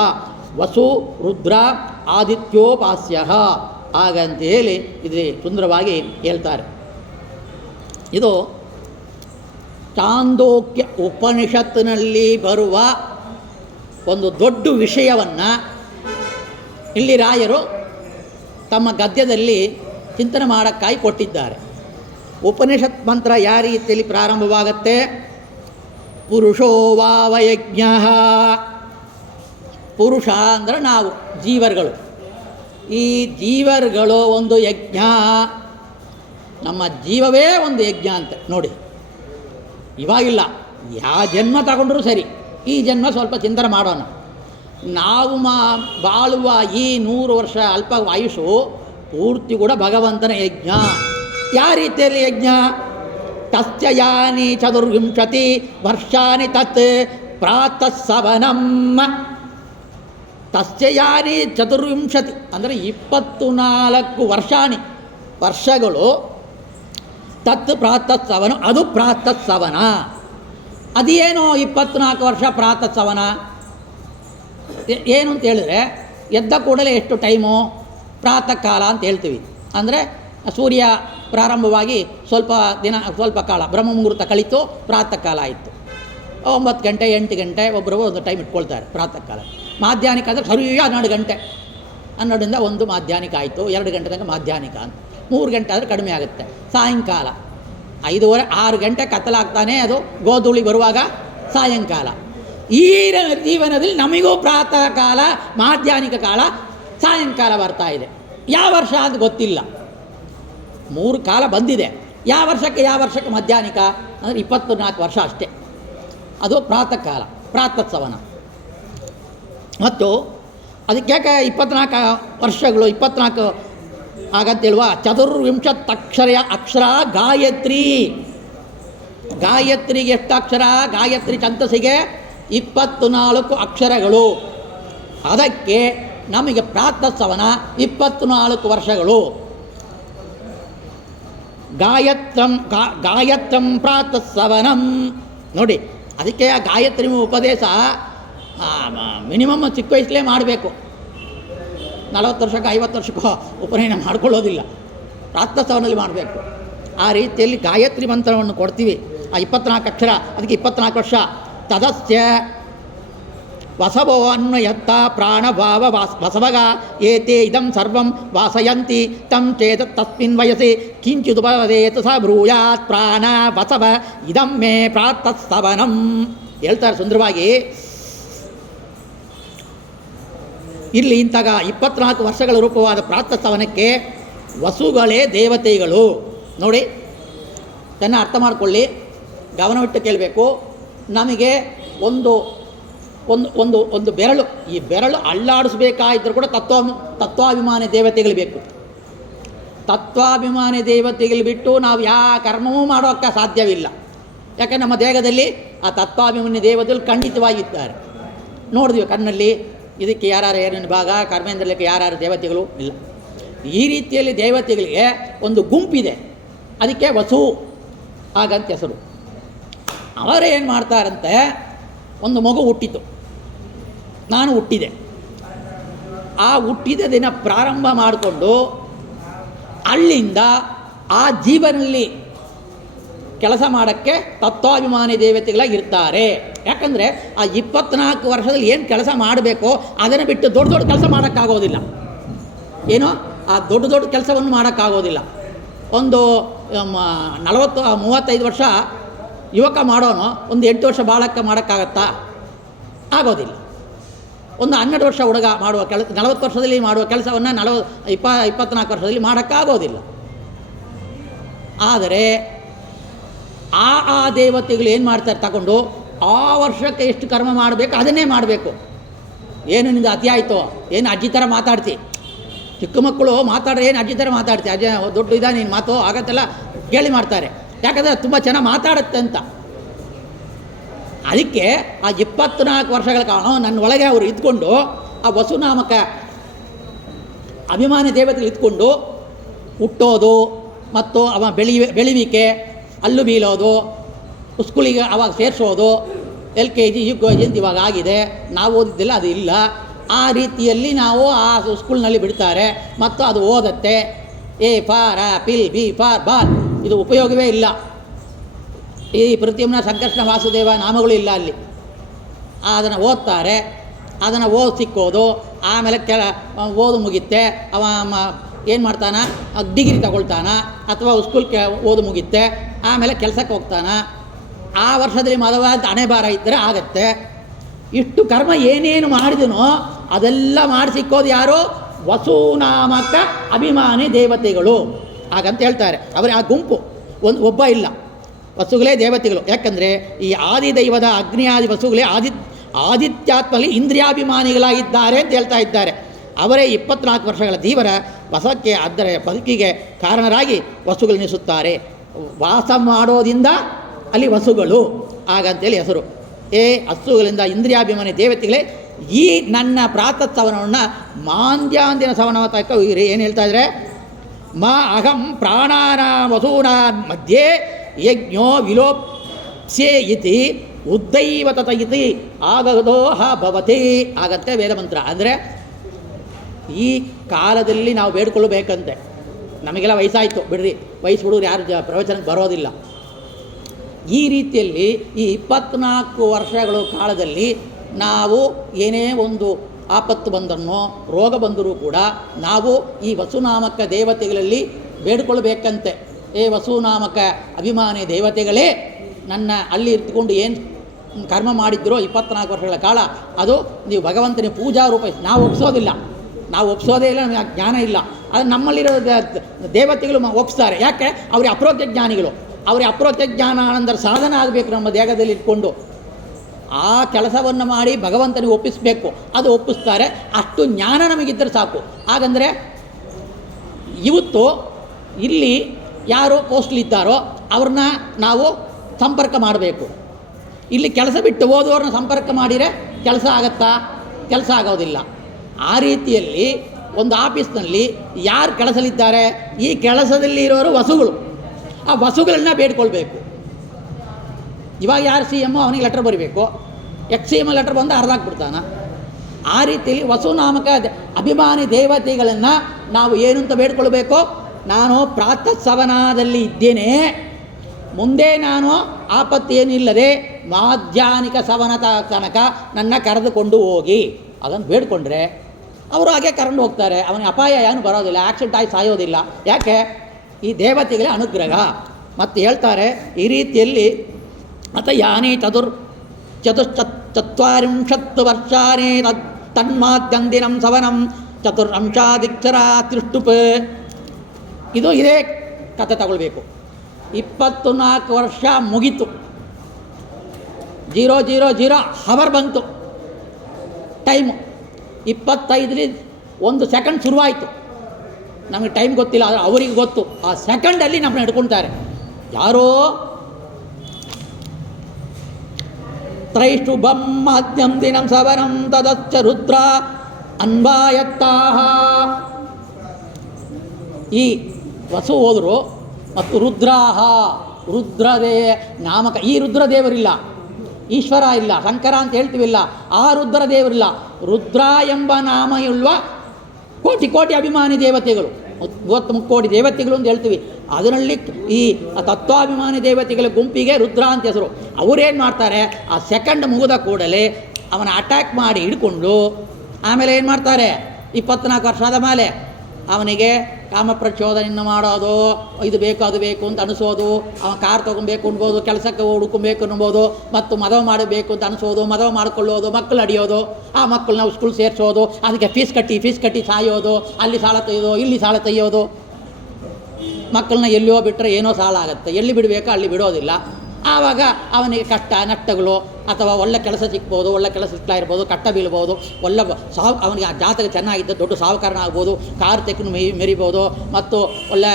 ವಸು ರುದ್ರ ಆದಿತ್ಯೋಪಾಸ್ಯ, ಹಾಗಂತ ಹೇಳಿ ಇದು ಸುಂದರವಾಗಿ ಹೇಳ್ತಾರೆ. ಇದು ಚಾಂದೋಕ್ಯ ಉಪನಿಷತ್ತಿನಲ್ಲಿ ಬರುವ ಒಂದು ದೊಡ್ಡ ವಿಷಯವನ್ನು ಇಲ್ಲಿ ರಾಯರು ತಮ್ಮ ಗದ್ಯದಲ್ಲಿ ಚಿಂತನೆ ಮಾಡೋಕ್ಕಾಗಿ ಕೊಟ್ಟಿದ್ದಾರೆ. ಉಪನಿಷತ್ ಮಂತ್ರ ಯಾವ ರೀತಿಯಲ್ಲಿ ಪ್ರಾರಂಭವಾಗುತ್ತೆ? ಪುರುಷೋ ವಾವಯಜ್ಞ. ಪುರುಷ ಅಂದರೆ ನಾವು ಜೀವರುಗಳು. ಈ ಜೀವರುಗಳು ಒಂದು ಯಜ್ಞ, ನಮ್ಮ ಜೀವವೇ ಒಂದು ಯಜ್ಞ ಅಂತ ನೋಡಿ. ಇವಾಗಿಲ್ಲ, ಯಾವ ಜನ್ಮ ತಗೊಂಡ್ರೂ ಸರಿ, ಈ ಜನ್ಮ ಸ್ವಲ್ಪ ಚಿಂತನೆ ಮಾಡೋಣ. ನಾವು ಬಾಳುವ ಈ 100 ವರ್ಷ ಅಲ್ಪ ಆಯುಷು ಪೂರ್ತಿ ಕೂಡ ಭಗವಂತನ ಯಜ್ಞ. ಯಾವ ರೀತಿಯಲ್ಲಿ ಯಜ್ಞ? ತಸ್ಯ ಯಾನಿ ಚತುರ್ವಿಂಶತಿ ವರ್ಷಾನಿ ತತ್ ಪ್ರಾತಃ ಸವನಂ. ತಸ್ಯ ಯಾನಿ ಚತುರ್ವಿಂಶತಿ ಅಂದರೆ 24 ವರ್ಷಗಳು. ತತ್ ಪ್ರಾತಃ ಸವನ, ಅದು ಪ್ರಾತಃ ಸವನ. ಅದೇನೋ 24 ವರ್ಷ ಪ್ರಾತಃ ಸವನ ಏನು ಅಂತ ಹೇಳಿದ್ರೆ, ಎದ್ದ ಕೂಡಲೇ ಎಷ್ಟು ಟೈಮು? ಪ್ರಾತಃ ಕಾಲ ಅಂತ ಹೇಳ್ತೀವಿ. ಅಂದರೆ ಸೂರ್ಯ ಪ್ರಾರಂಭವಾಗಿ ಸ್ವಲ್ಪ ಕಾಲ ಬ್ರಹ್ಮ ಮುಹೂರ್ತ ಕಳಿತು, ಪ್ರಾತಃ ಕಾಲ ಆಯಿತು. 9 ಗಂಟೆ 8 ಗಂಟೆ ಒಬ್ಬರು ಒಂದು ಟೈಮ್ ಇಟ್ಕೊಳ್ತಾರೆ ಪ್ರಾತಃ ಕಾಲ. ಮಾಧ್ಯಾಹ್ನಿಕ ಅಂದರೆ ಸರಿಯಾಗಿ 12 ಗಂಟೆ, 12ರಿಂದ 1 ಮಾಧ್ಯಾಹ್ನಿಕ ಆಯಿತು, 2 ಗಂಟೆ ತನಕ ಮಾಧ್ಯಾಹ್ನಿಕ ಅಂತ. 3 ಗಂಟೆ ಆದರೆ ಕಡಿಮೆ ಆಗುತ್ತೆ. ಸಾಯಂಕಾಲ 5:30 6 ಗಂಟೆ ಕತ್ತಲಾಗ್ತಾನೆ, ಅದು ಗೋಧೂಳಿ ಬರುವಾಗ ಸಾಯಂಕಾಲ. ಈ ಜೀವನದಲ್ಲಿ ನಮಗೂ ಪ್ರಾತಃ ಕಾಲ, ಮಾಧ್ಯಾಹ್ನಿಕ ಕಾಲ, ಸಾಯಂಕಾಲ ಬರ್ತಾ ಇದೆ. ಯಾವ ವರ್ಷ ಅದು ಗೊತ್ತಿಲ್ಲ. 3 ಕಾಲ ಬಂದಿದೆ. ಯಾವ ವರ್ಷಕ್ಕೆ ಮಧ್ಯಾಹ್ನಿಕ ಅಂದರೆ 24 ವರ್ಷ ಅಷ್ಟೇ. ಅದು ಪ್ರಾತಃ ಕಾಲ, ಪ್ರಾತಃ ಸವನ. ಮತ್ತು ಅದಕ್ಕೆ 24 ವರ್ಷಗಳು 24 ಆಗಂತೇಳುವ. ಅಕ್ಷರ ಗಾಯತ್ರಿ. ಗಾಯತ್ರಿಗೆ ಎಷ್ಟು ಅಕ್ಷರ? ಗಾಯತ್ರಿ ಛಂದಸ್ಸಿಗೆ 24 ಅಕ್ಷರಗಳು. ಅದಕ್ಕೆ ನಮಗೆ ಪ್ರಾತಃ ಸವನ 24 ವರ್ಷಗಳು. ಗಾಯತ್ರಂ ಪ್ರಾತಃ ಸವನಂ ನೋಡಿ. ಅದಕ್ಕೆ ಆ ಗಾಯತ್ರಿ ಉಪದೇಶ ಮಿನಿಮಮ್ ಚಿಕ್ಕ ವಯಸ್ಸಲ್ಲೇ ಮಾಡಬೇಕು. 40 ವರ್ಷಕ್ಕೋ 50 ವರ್ಷಕ್ಕೋ ಉಪನಯನ ಮಾಡ್ಕೊಳ್ಳೋದಿಲ್ಲ, ಪ್ರಾತಃ ಸವನಲ್ಲಿ ಮಾಡಬೇಕು. ಆ ರೀತಿಯಲ್ಲಿ ಗಾಯತ್ರಿ ಮಂತ್ರವನ್ನು ಕೊಡ್ತೀವಿ. ಆ 24 ಅಕ್ಷರ, ಅದಕ್ಕೆ 24 ವರ್ಷ. ತದಸ್ಯ ವಸವೋ ಅನ್ವಯತ್ತ ಪ್ರಾಣಭಾವ ವಸವಗ ಏತೆ ಇದಂ ಸರ್ವಂ ವಾಸಯಂತಿ ತಂ ಚೇತ ತಸ್ಮಿನ್ ವಯಸ್ಸಿ ಕಿಂಚಿದುಪದೇತು ಸ ಬ್ರೂಯಾತ್ ಪ್ರಾಣ ವಸವ ಇದಂ ಮೇ ಪ್ರಾತಃ ಸವನಂ ಹೇಳ್ತಾರೆ ಸುಂದರವಾಗಿ. ಇಲ್ಲಿ ಇಂತಾಗ 24 ವರ್ಷಗಳ ರೂಪವಾದ ಪ್ರಾತಃ ಸವನಕ್ಕೆ ವಸುಗಳೇ ದೇವತೆಗಳು. ನೋಡಿ, ಚೆನ್ನಾಗಿ ಅರ್ಥ ಮಾಡಿಕೊಳ್ಳಿ, ಗಮನವಿಟ್ಟು ಕೇಳಬೇಕು. ನಮಗೆ ಒಂದು ಬೆರಳು, ಈ ಬೆರಳು ಅಲ್ಲಾಡಿಸ್ಬೇಕಾದ್ರೂ ಕೂಡ ತತ್ವಾಭಿಮಾನಿ ದೇವತೆಗಳು ಬೇಕು. ತತ್ವಾಭಿಮಾನಿ ದೇವತೆಗಳು ಬಿಟ್ಟು ನಾವು ಯಾವ ಕರ್ಮವೂ ಮಾಡೋಕ್ಕೆ ಸಾಧ್ಯವಿಲ್ಲ. ಯಾಕೆ ನಮ್ಮ ದೇಹದಲ್ಲಿ ಆ ತತ್ವಾಭಿಮಾನಿ ದೇವತೆಗಳು ಖಂಡಿತವಾಗಿದ್ದಾರೆ. ನೋಡಿದ್ವಿ ಕಣ್ಣಲ್ಲಿ. ಇದಕ್ಕೆ ಯಾರ್ಯಾರು ಏನೇನು ಭಾಗ, ಕರ್ಮೇಂದ್ರಕ್ಕೆ ಯಾರ್ಯಾರು ದೇವತೆಗಳು ಇಲ್ಲ. ಈ ರೀತಿಯಲ್ಲಿ ದೇವತೆಗಳಿಗೆ ಒಂದು ಗುಂಪಿದೆ, ಅದಕ್ಕೆ ವಸು ಹಾಗಂತ ಹೆಸರು. ಅವರೇನು ಮಾಡ್ತಾರಂತೆ, ಒಂದು ಮಗು ಹುಟ್ಟಿತು, ನಾನು ಹುಟ್ಟಿದೆ. ಆ ಹುಟ್ಟಿದ ದಿನ ಪ್ರಾರಂಭ ಮಾಡಿಕೊಂಡು ಅಲ್ಲಿಂದ ಆ ಜೀವನಲ್ಲಿ ಕೆಲಸ ಮಾಡೋಕ್ಕೆ ತತ್ವಾಭಿಮಾನಿ ದೇವತೆಗಳಾಗಿರ್ತಾರೆ. ಯಾಕಂದರೆ ಆ 24 ವರ್ಷದಲ್ಲಿ ಏನು ಕೆಲಸ ಮಾಡಬೇಕೋ ಅದನ್ನು ಬಿಟ್ಟು ದೊಡ್ಡ ದೊಡ್ಡ ಕೆಲಸ ಮಾಡೋಕ್ಕಾಗೋದಿಲ್ಲ. ಏನೋ ಆ ದೊಡ್ಡ ದೊಡ್ಡ ಕೆಲಸವನ್ನು ಮಾಡೋಕ್ಕಾಗೋದಿಲ್ಲ. ಒಂದು 35 ವರ್ಷ ಯುವಕ ಮಾಡೋನು ಒಂದು 8 ವರ್ಷ ಮಾಡೋಕ್ಕಾಗತ್ತಾ? ಆಗೋದಿಲ್ಲ. ಒಂದು 12 ವರ್ಷ ಹುಡುಗ ಮಾಡುವ 40 ವರ್ಷದಲ್ಲಿ ಮಾಡುವ ಕೆಲಸವನ್ನು 24 ವರ್ಷದಲ್ಲಿ ಮಾಡೋಕ್ಕಾಗೋದಿಲ್ಲ. ಆದರೆ ಆ ದೇವತೆಗಳು ಏನು ಮಾಡ್ತಾರೆ, ತಗೊಂಡು ಆ ವರ್ಷಕ್ಕೆ ಎಷ್ಟು ಕರ್ಮ ಮಾಡಬೇಕು ಅದನ್ನೇ ಮಾಡಬೇಕು. ಏನು ನಿಂದು ಅತಿ ಆಯಿತು, ಏನು ಅಜ್ಜಿ ಥರ ಮಾತಾಡ್ತಿ, ಚಿಕ್ಕ ಮಕ್ಕಳು ಮಾತಾಡ್ರೆ ಏನು ಅಜ್ಜಿ ಥರ ಮಾತಾಡ್ತಿ, ಅಜ್ಜ ದೊಡ್ಡ ನೀನು ಮಾತು ಆಗತ್ತೆಲ್ಲ ಕೇಳಿ ಮಾಡ್ತಾರೆ. ಯಾಕಂದರೆ ತುಂಬ ಚೆನ್ನಾಗಿ ಮಾತಾಡುತ್ತೆ ಅಂತ. ಅದಕ್ಕೆ ಆ 24 ವರ್ಷಗಳ ಕಾಲ ನನ್ನ ಒಳಗೆ ಅವರು ಇದ್ಕೊಂಡು ಆ ವಸುನಾಮಕ ಅಭಿಮಾನಿ ದೇವತೆಗಳು ಇದ್ಕೊಂಡು ಹುಟ್ಟೋದು ಮತ್ತು ಅವ ಬೆಳಿವಿಕೆ, ಅಲ್ಲು ಬೀಳೋದು, ಸ್ಕೂಲಿಗೆ ಅವಾಗ ಸೇರಿಸೋದು, LKG UKG ಅಂತ ಇವಾಗ ಆಗಿದೆ. ನಾವು ಓದಿದ್ದಿಲ್ಲ, ಅದು ಇಲ್ಲ. ಆ ರೀತಿಯಲ್ಲಿ ನಾವು ಆ ಸ್ಕೂಲ್ನಲ್ಲಿ ಬಿಡ್ತಾರೆ ಮತ್ತು ಅದು ಓದತ್ತೆ. A for apple, B for ball, ಇದು ಉಪಯೋಗವೇ ಇಲ್ಲ. ಈ ಪ್ರತಿಯೊಮ್ಮೆ ಸಂಕರ್ಷಣ ವಾಸುದೇವ ನಾಮಗಳು ಇಲ್ಲ ಅಲ್ಲಿ. ಅದನ್ನು ಓದ್ತಾರೆ, ಅದನ್ನು ಸಿಕ್ಕೋದು, ಆಮೇಲೆ ಓದು ಮುಗಿತ್ತೆ, ಅವ ಏನು ಮಾಡ್ತಾನೆ, ಡಿಗ್ರಿ ತಗೊಳ್ತಾನ, ಅಥವಾ ಸ್ಕೂಲ್ಗೆ ಓದು ಮುಗಿತ್ತೆ, ಆಮೇಲೆ ಕೆಲಸಕ್ಕೆ ಹೋಗ್ತಾನ. ಆ ವರ್ಷದಲ್ಲಿ ಮದುವಾದ ಹಣೆ ಭಾರ ಇದ್ದರೆ ಆಗತ್ತೆ. ಇಷ್ಟು ಕರ್ಮ ಏನೇನು ಮಾಡಿದನೋ ಅದೆಲ್ಲ ಮಾಡಿಸಿಕ್ಕೋದು ಯಾರು? ವಸುನಾಮಕ ಅಭಿಮಾನಿ ದೇವತೆಗಳು ಹಾಗಂತ ಹೇಳ್ತಾರೆ. ಆ ಗುಂಪು ಒಬ್ಬ ಇಲ್ಲ, ವಸುಗಳೇ ದೇವತೆಗಳು. ಯಾಕಂದರೆ ಈ ಆದಿದೈವದ ಅಗ್ನಿಯಾದಿ ವಸುಗಳೇ ಆದಿತ್ಯಾತ್ಮಲ್ಲಿ ಇಂದ್ರಿಯಾಭಿಮಾನಿಗಳಾಗಿದ್ದಾರೆ ಅಂತ ಹೇಳ್ತಾ ಇದ್ದಾರೆ. ಅವರೇ 24 ವರ್ಷಗಳ ಜೀವನ ವಸಕ್ಕೆ ಅದರ ಬದುಕಿಗೆ ಕಾರಣರಾಗಿ ವಸುಗಳು ನಿಲ್ಲಿಸುತ್ತಾರೆ. ವಾಸ ಮಾಡೋದಿಂದ ಅಲ್ಲಿ ವಸುಗಳು ಹಾಗಂತೇಳಿ ಹೆಸರು. ಹಸುಗಳಿಂದ ಇಂದ್ರಿಯಾಭಿಮಾನಿ ದೇವತೆಗಳೇ ಈ ನನ್ನ ಪ್ರಾತಃ ಸವನವನ್ನು ಮಾಂದ್ಯಾಂದಿನ ಸವನ ತಕ್ಕ ಏನು ಹೇಳ್ತಾ ಇದ್ದಾರೆ? ಮಾ ಅಹಂ ಪ್ರಾಣಾನ ವಸೂನಾ ಮಧ್ಯೆ ಯಜ್ಞೋ ವಿಲೋಪ್ಸ್ಯೆ ಇತಿ ಉದ್ದೈವತತ ಇತಿ ಆಗದೋ ಭವತಿ ಆಗತ್ತೆ ವೇದಮಂತ್ರ. ಅಂದರೆ ಈ ಕಾಲದಲ್ಲಿ ನಾವು ಬೇಡ್ಕೊಳ್ಬೇಕಂತೆ. ನಮಗೆಲ್ಲ ವಯಸ್ಸಾಯಿತು ಬಿಡ್ರಿ, ವಯಸ್ಸು ಹುಡುಗರು ಯಾರು ಪ್ರವಚನಕ್ಕೆ ಬರೋದಿಲ್ಲ. ಈ ರೀತಿಯಲ್ಲಿ ಈ 24 ವರ್ಷಗಳ ಕಾಲದಲ್ಲಿ ನಾವು ಏನೇ ಒಂದು ಆಪತ್ತು ಬಂದನ್ನೋ ರೋಗ ಬಂದರೂ ಕೂಡ ನಾವು ಈ ವಸುನಾಮಕ ದೇವತೆಗಳಲ್ಲಿ ಬೇಡ್ಕೊಳ್ಬೇಕಂತೆ. ವಸುನಾಮಕ ಅಭಿಮಾನಿ ದೇವತೆಗಳೇ ನನ್ನ ಅಲ್ಲಿ ಇರ್ತುಕೊಂಡು ಏನು ಕರ್ಮ ಮಾಡಿದ್ರೋ 24 ವರ್ಷಗಳ ಕಾಲ ಅದು ನೀವು ಭಗವಂತನ ಪೂಜಾ ರೂಪ. ನಾವು ಒಪ್ಸೋದೇ ಇಲ್ಲ, ನಮಗೆ ಜ್ಞಾನ ಇಲ್ಲ. ಅದು ನಮ್ಮಲ್ಲಿರೋ ದೇವತೆಗಳು ಒಪ್ಸ್ತಾರೆ. ಯಾಕೆ? ಅವರೇ ಅಪ್ರೋಚ್ಯ ಜ್ಞಾನಿಗಳು. ಅವರೇ ಅಪ್ರೋಚ್ಯ ಜ್ಞಾನಾನಂದರ ಸಾಧನ ಆಗಬೇಕು ನಮ್ಮ ದೇಹದಲ್ಲಿ ಇಟ್ಕೊಂಡು. ಆ ಕೆಲಸವನ್ನು ಮಾಡಿ ಭಗವಂತನಿಗೆ ಒಪ್ಪಿಸಬೇಕು, ಅದು ಒಪ್ಪಿಸ್ತಾರೆ. ಅಷ್ಟು ಜ್ಞಾನ ನಮಗಿದ್ದರೆ ಸಾಕು. ಹಾಗಂದರೆ ಇವತ್ತು ಇಲ್ಲಿ ಯಾರು ಪೋಸ್ಟ್ಲಿದ್ದಾರೋ ಅವ್ರನ್ನ ನಾವು ಸಂಪರ್ಕ ಮಾಡಬೇಕು. ಇಲ್ಲಿ ಕೆಲಸ ಬಿಟ್ಟು ಓದೋರನ್ನ ಸಂಪರ್ಕ ಮಾಡಿದರೆ ಕೆಲಸ ಆಗತ್ತಾ? ಕೆಲಸ ಆಗೋದಿಲ್ಲ. ಆ ರೀತಿಯಲ್ಲಿ ಒಂದು ಆಫೀಸ್ನಲ್ಲಿ ಯಾರು ಕೆಲಸಲಿದ್ದಾರೆ, ಈ ಕೆಲಸದಲ್ಲಿ ಇರೋರು ವಸುಗಳು. ಆ ವಸುಗಳನ್ನ ಬೇಡ್ಕೊಳ್ಬೇಕು. ಇವಾಗ ಯಾರು CM ಅವನಿಗೆ ಲೆಟರ್ ಬರೀಬೇಕು, XCM ಲೆಟರ್ ಬಂದು ಹರಿದಾಕ್ಬಿಡ್ತಾನೆ. ಆ ರೀತಿಯಲ್ಲಿ ವಸುನಾಮಕ ಅಭಿಮಾನಿ ದೇವತೆಗಳನ್ನು ನಾವು ಏನು ಅಂತ ಬೇಡ್ಕೊಳ್ಬೇಕು? ನಾನು ಪ್ರಾತಃ ಸವನದಲ್ಲಿ ಇದ್ದೇನೆ, ಮುಂದೆ ನಾನು ಆಪತ್ತೇನಿಲ್ಲದೆ ಮಾಧ್ಯಾನಿಕ ಸವನದ ತನಕ ನನ್ನ ಕರೆದುಕೊಂಡು ಹೋಗಿ ಅದನ್ನು ಬೇಡ್ಕೊಂಡ್ರೆ ಅವರು ಹಾಗೆ ಕರ್ಕೊಂಡು ಹೋಗ್ತಾರೆ. ಅವನಿಗೆ ಅಪಾಯ ಏನು ಬರೋದಿಲ್ಲ, ಆಕ್ಸಿಡೆಂಟ್ ಆಗಿ ಸಾಯೋದಿಲ್ಲ. ಯಾಕೆ? ಈ ದೇವತೆಗಳೇ ಅನುಗ್ರಹ. ಮತ್ತು ಹೇಳ್ತಾರೆ ಈ ರೀತಿಯಲ್ಲಿ ಯಾನಿ ಚತುಶ್ಚತ್ವರಿಂಶತ್ತು ವರ್ಷಾನೇ ತನ್ಮಾದ್ಯಂದಿನಂ ಸವನಂ ಚತುರಂಶಾಧಿಕ್ಷರ ತಿಷ್ಟುಪ್. ಇದೇ ಕಥೆ ತಗೊಳ್ಬೇಕು. 24 ವರ್ಷ ಮುಗೀತು, 000 ಹವರ್ ಬಂತು ಟೈಮು. 25ರಲ್ಲಿ 1 ಸೆಕೆಂಡ್ ಶುರುವಾಯಿತು. ನಮಗೆ ಟೈಮ್ ಗೊತ್ತಿಲ್ಲ, ಆದರೆ ಅವರಿಗೆ ಗೊತ್ತು. ಆ ಸೆಕೆಂಡಲ್ಲಿ ನಮ್ಮನ್ನ ಹಿಡ್ಕೊಳ್ತಾರೆ ಯಾರೋ. ತ್ರೈಷ್ಟುಭಂ ಮಾಧ್ಯಂ ದಿನಂ ಸವನಂ ತದಚ್ಚ ರುದ್ರ ಅನ್ವಾಯತ್ತಾಹ. ಈ ವಸು ಹೋದರು ಮತ್ತು ರುದ್ರಾಹ, ರುದ್ರದೇ ನಾಮಕ. ಈ ರುದ್ರದೇವರಿಲ್ಲ, ಈಶ್ವರ ಇಲ್ಲ, ಶಂಕರ ಅಂತ ಹೇಳ್ತೀವಿಲ್ಲ, ಆ ರುದ್ರದೇವರಿಲ್ಲ. ರುದ್ರ ಎಂಬ ನಾಮಯುಳ್ಳ ಕೋಟಿ ಕೋಟಿ ಅಭಿಮಾನಿ ದೇವತೆಗಳು. ಮೂವತ್ತು ಮುಕ್ಕೋಟಿ ದೇವತೆಗಳು ಅಂತ ಹೇಳ್ತೀವಿ. ಅದರಲ್ಲಿ ಈ ತತ್ವಾಭಿಮಾನಿ ದೇವತೆಗಳ ಗುಂಪಿಗೆ ರುದ್ರ ಅಂತ ಹೆಸರು. ಅವರೇನು ಮಾಡ್ತಾರೆ, ಆ ಸೆಕೆಂಡ್ ಮುಗಿದ ಕೂಡಲೇ ಅವನ ಅಟ್ಯಾಕ್ ಮಾಡಿ ಹಿಡ್ಕೊಂಡು ಆಮೇಲೆ ಏನು ಮಾಡ್ತಾರೆ, 24 ವರ್ಷದ ಮೇಲೆ ಅವನಿಗೆ ಕಾಮಪ್ರಚೋದನೆಯನ್ನು ಮಾಡೋದು, ಇದು ಬೇಕು ಅದು ಬೇಕು ಅಂತ ಅನಿಸೋದು, ಅವನ ಕಾರ್ ತೊಗೊಬೇಕು ಅನ್ಬೋದು, ಕೆಲಸಕ್ಕೆ ಹುಡುಕೊಬೇಕು ಅನ್ಬೋದು, ಮತ್ತು ಮದುವೆ ಮಾಡಬೇಕು ಅಂತ ಅನಿಸೋದು, ಮದುವೆ ಮಾಡಿಕೊಳ್ಳೋದು, ಮಕ್ಕಳು ಅಡಿಯೋದು, ಆ ಮಕ್ಕಳು ನಾವು ಸ್ಕೂಲ್ ಸೇರಿಸೋದು, ಅದಕ್ಕೆ ಫೀಸ್ ಕಟ್ಟಿ ಸಾಯೋದು, ಅಲ್ಲಿ ಸಾಲ ತೆಗೆಯೋದು, ಇಲ್ಲಿ ಸಾಲ ತೆಗೆಯೋದು, ಮಕ್ಕಳನ್ನ ಎಲ್ಲಿಯೋ ಬಿಟ್ಟರೆ ಏನೋ ಸಾಲ ಆಗುತ್ತೆ, ಎಲ್ಲಿ ಬಿಡಬೇಕೋ ಅಲ್ಲಿ ಬಿಡೋದಿಲ್ಲ. ಆವಾಗ ಅವನಿಗೆ ಕಷ್ಟ ನಷ್ಟಗಳು, ಅಥವಾ ಒಳ್ಳೆ ಕೆಲಸ ಸಿಗ್ಬೋದು, ಒಳ್ಳೆ ಕೆಲಸ ಸಿಗ್ತಾ ಇರ್ಬೋದು, ಕಟ್ಟ ಬೀಳ್ಬೋದು, ಒಳ್ಳೆ ಅವನಿಗೆ ಆ ಜಾತಕ ಚೆನ್ನಾಗಿದ್ದ ದೊಡ್ಡ ಸಾಹುಕಾರನ ಆಗ್ಬೋದು, ಕಾರ್ ತೆಕ್ಕನ್ನು ಮೆರಿಬೋದು, ಮತ್ತು ಒಳ್ಳೆ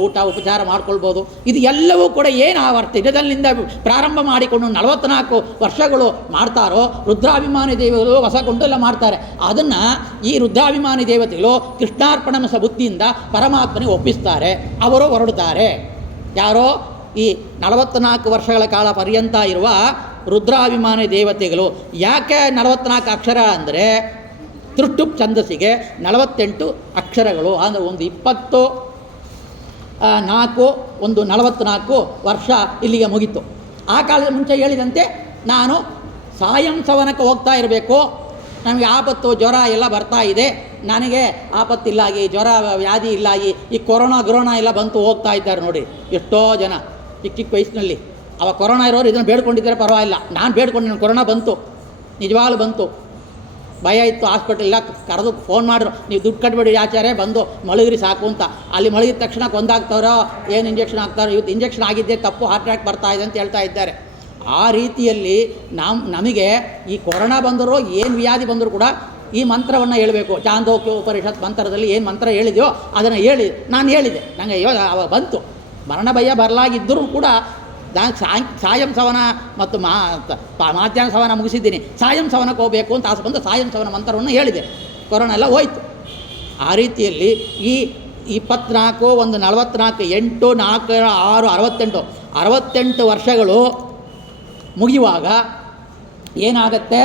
ಊಟ ಉಪಚಾರ ಮಾಡ್ಕೊಳ್ಬೋದು. ಇದು ಎಲ್ಲವೂ ಕೂಡ ಏನು ಇದರಲ್ಲಿಂದ ಪ್ರಾರಂಭ ಮಾಡಿಕೊಂಡು 44 ವರ್ಷಗಳು ಮಾಡ್ತಾರೋ ರುದ್ರಾಭಿಮಾನಿ ದೇವತೆಗಳು ಹೊಸ ಕೊಂಡೆಲ್ಲ ಮಾಡ್ತಾರೆ. ಅದನ್ನು ಈ ರುದ್ರಾಭಿಮಾನಿ ದೇವತೆಗಳು ಕೃಷ್ಣಾರ್ಪಣಮಸ ಬುದ್ಧಿಯಿಂದ ಪರಮಾತ್ಮನಿಗೆ ಒಪ್ಪಿಸ್ತಾರೆ. ಅವರು ಹೊರಡುತ್ತಾರೆ. ಯಾರೋ ಈ 44 ವರ್ಷಗಳ ಕಾಲ ಪರ್ಯಂತ ಇರುವ ರುದ್ರಾಭಿಮಾನಿ ದೇವತೆಗಳು. ಯಾಕೆ 44 ಅಕ್ಷರ ಅಂದರೆ ತೃಷ್ಟುಪ್ ಛಂದಸ್ಸಿಗೆ 48 ಅಕ್ಷರಗಳು, ಅಂದರೆ ಒಂದು 24 ಒಂದು 44 ವರ್ಷ ಇಲ್ಲಿಗೆ ಮುಗೀತು. ಆ ಕಾಲದ ಮುಂಚೆ ಹೇಳಿದಂತೆ ನಾನು ಸಾಯಂ ಸವನಕ್ಕೆ ಹೋಗ್ತಾ ಇರಬೇಕು, ನನಗೆ ಆಪತ್ತು ಜ್ವರ ಎಲ್ಲ ಬರ್ತಾ ಇದೆ, ನನಗೆ ಆಪತ್ತಿಲ್ಲಾಗಿ ಜ್ವರ ವ್ಯಾಧಿ ಇಲ್ಲಾಗಿ ಈ ಕೊರೋನಾ ಎಲ್ಲ ಬಂತು ಹೋಗ್ತಾ ಇದ್ದಾರೆ ನೋಡಿ ಎಷ್ಟೋ ಜನ ಚಿಕ್ಕ ವಯಸ್ಸಿನಲ್ಲಿ. ಅವಾಗ ಕೊರೋನಾ ಇರೋರು ಇದನ್ನು ಬೇಡ್ಕೊಂಡಿದ್ದಾರೆ, ಪರವಾಗಿಲ್ಲ. ನಾನು ಬೇಡ್ಕೊಂಡು ಕೊರೋನಾ ಬಂತು, ನಿಜವಾಗ್ಲೂ ಬಂತು, ಭಯ ಇತ್ತು, ಹಾಸ್ಪಿಟಲ್ ಕರೆದು ಫೋನ್ ಮಾಡ್ರು, ನೀವು ದುಡ್ಡು ಕಟ್ಬೇಡಿ ಆಚಾರ್ಯ, ಬಂದು ಮಲಗಿರಿ ಸಾಕು ಅಂತ. ಅಲ್ಲಿ ಮಲಗಿದ ತಕ್ಷಣ ಕೊಂದಾಗ್ತಾರೋ, ಏನು ಇಂಜೆಕ್ಷನ್ ಆಗ್ತಾರೋ, ಇವತ್ತು ಇಂಜೆಕ್ಷನ್ ಆಗಿದ್ದೇ ತಪ್ಪು, ಹಾರ್ಟ್ ಅಟ್ಯಾಕ್ ಬರ್ತಾ ಇದೆ ಅಂತ ಹೇಳ್ತಾ ಇದ್ದಾರೆ. ಆ ರೀತಿಯಲ್ಲಿ ನಮಗೆ ಈ ಕೊರೋನಾ ಬಂದರೂ ಏನು ವ್ಯಾಧಿ ಬಂದರೂ ಕೂಡ ಈ ಮಂತ್ರವನ್ನು ಹೇಳಬೇಕು. ಚಾಂದೋಕ್ಯ ಉಪನಿಷತ್ ಮಂತ್ರದಲ್ಲಿ ಏನು ಮಂತ್ರ ಹೇಳಿದೆಯೋ ಅದನ್ನು ನಾನು ಹೇಳಿದೆ. ನನಗೆ ಅವಾಗ ಬಂತು, ಮರಣ ಭಯ ಬರಲಾಗಿದ್ದರೂ ಕೂಡ ನಾನು ಸಾಯಂ ಸವನ ಮತ್ತು ಮಾಧ್ಯಾಹ್ನ ಸವನ ಮುಗಿಸಿದ್ದೀನಿ, ಸಾಯಂ ಸವನಕ್ಕೆ ಹೋಗಬೇಕು ಅಂತ ಆಸೆ ಬಂದು ಸಾಯಂ ಸವನ ಮಂತ್ರವನ್ನು ಹೇಳಿದೆ. ಕೊರೋನಾ ಎಲ್ಲ ಹೋಯ್ತು. ಆ ರೀತಿಯಲ್ಲಿ ಈ 24 ಒಂದು 44 8 4 6 68 ವರ್ಷಗಳು ಮುಗಿಯುವಾಗ ಏನಾಗತ್ತೆ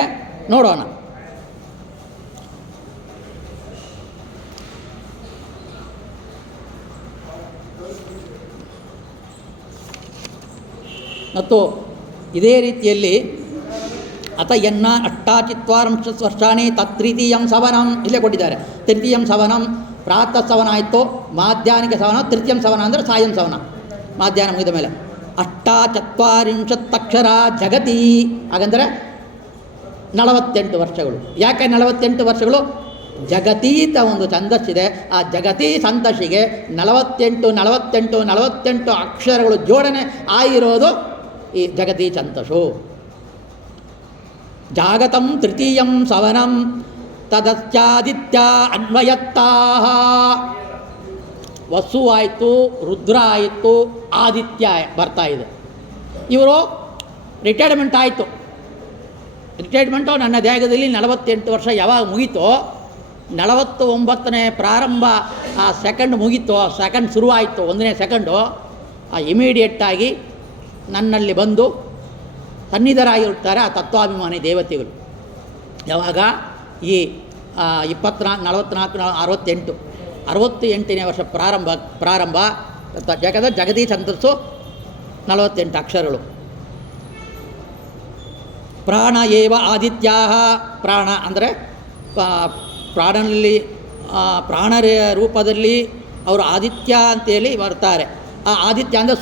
ನೋಡೋಣ. ಮತ್ತು ಇದೇ ರೀತಿಯಲ್ಲಿ ಅತಯನ್ನ ಅಷ್ಟಾಚಿತ್ವಾರಂಶ ವರ್ಷಾಣಿ ತತ್ರೀತೀಯಂ ಸವನಂ ಇಲ್ಲೇ ಕೊಟ್ಟಿದ್ದಾರೆ. ತೃತೀಯಂ ಸವನಂ ಪ್ರಾತಃ ಸವನ ಆಯಿತು, ಮಾಧ್ಯಾಹ್ನಿಕ ಸವನ, ತೃತೀಯಂ ಸವನ ಅಂದರೆ ಸಾಯಂ ಸವನ, ಮಾಧ್ಯಾಹ್ನ ಮುಗಿದ ಮೇಲೆ. ಅಷ್ಟಾಚತ್ವಾರಿಂಶತ್ತಕ್ಷರ ಜಗತಿ, ಹಾಗಂದರೆ 48 ವರ್ಷಗಳು. ಯಾಕೆ 48 ವರ್ಷಗಳು? ಜಗತೀತ ಒಂದು ಛಂದಸ್ಸಿದೆ, ಆ ಜಗತೀ ಛಂದಸ್ಸಿಗೆ 48 ಅಕ್ಷರಗಳು ಜೋಡಣೆ ಆಗಿರೋದು ಈ ಜಗತೀ ಛಂದಸ್ಸು. ಜಾಗತಂ ತೃತೀಯಂ ಸವನಂ ತದಶ್ಚಾದಿತ್ಯ ಅನ್ವಯತ್ತಾಹ. ವಸು ಆಯಿತು, ರುದ್ರ ಆಯಿತು, ಆದಿತ್ಯ ಬರ್ತಾ ಇದೆ. ಇವರು ರಿಟೈರ್ಮೆಂಟ್ ಆಯಿತು. ರಿಟೈರ್ಮೆಂಟು ನನ್ನ ದೇಹದಲ್ಲಿ 48 ವರ್ಷ ಯಾವಾಗ ಮುಗೀತೋ, 49ನೇ ಪ್ರಾರಂಭ ಆ ಸೆಕೆಂಡ್ ಮುಗೀತು, ಸೆಕೆಂಡ್ ಶುರುವಾಯಿತು, 1ನೇ ಸೆಕೆಂಡು, ಇಮಿಡಿಯೇಟಾಗಿ ನನ್ನಲ್ಲಿ ಬಂದು ಸನ್ನಿಧರಾಗಿರುತ್ತಾರೆ ಆ ತತ್ವಾಭಿಮಾನಿ ದೇವತೆಗಳು. ಯಾವಾಗ ಈ 44 68ನೇ ವರ್ಷ ಪ್ರಾರಂಭ ಜಗದೀಶ ಛಂದಸ್ಸು 48 ಅಕ್ಷರಗಳು. ಪ್ರಾಣ ಏವ ಆದಿತ್ಯಾ, ಪ್ರಾಣ ಅಂದರೆ ಪ್ರಾಣನಲ್ಲಿ ಪ್ರಾಣ ರೂಪದಲ್ಲಿ ಅವರು ಆದಿತ್ಯ ಅಂತೇಳಿ ಬರ್ತಾರೆ. ಆ ಆದಿತ್ಯ ಅಂದರೆ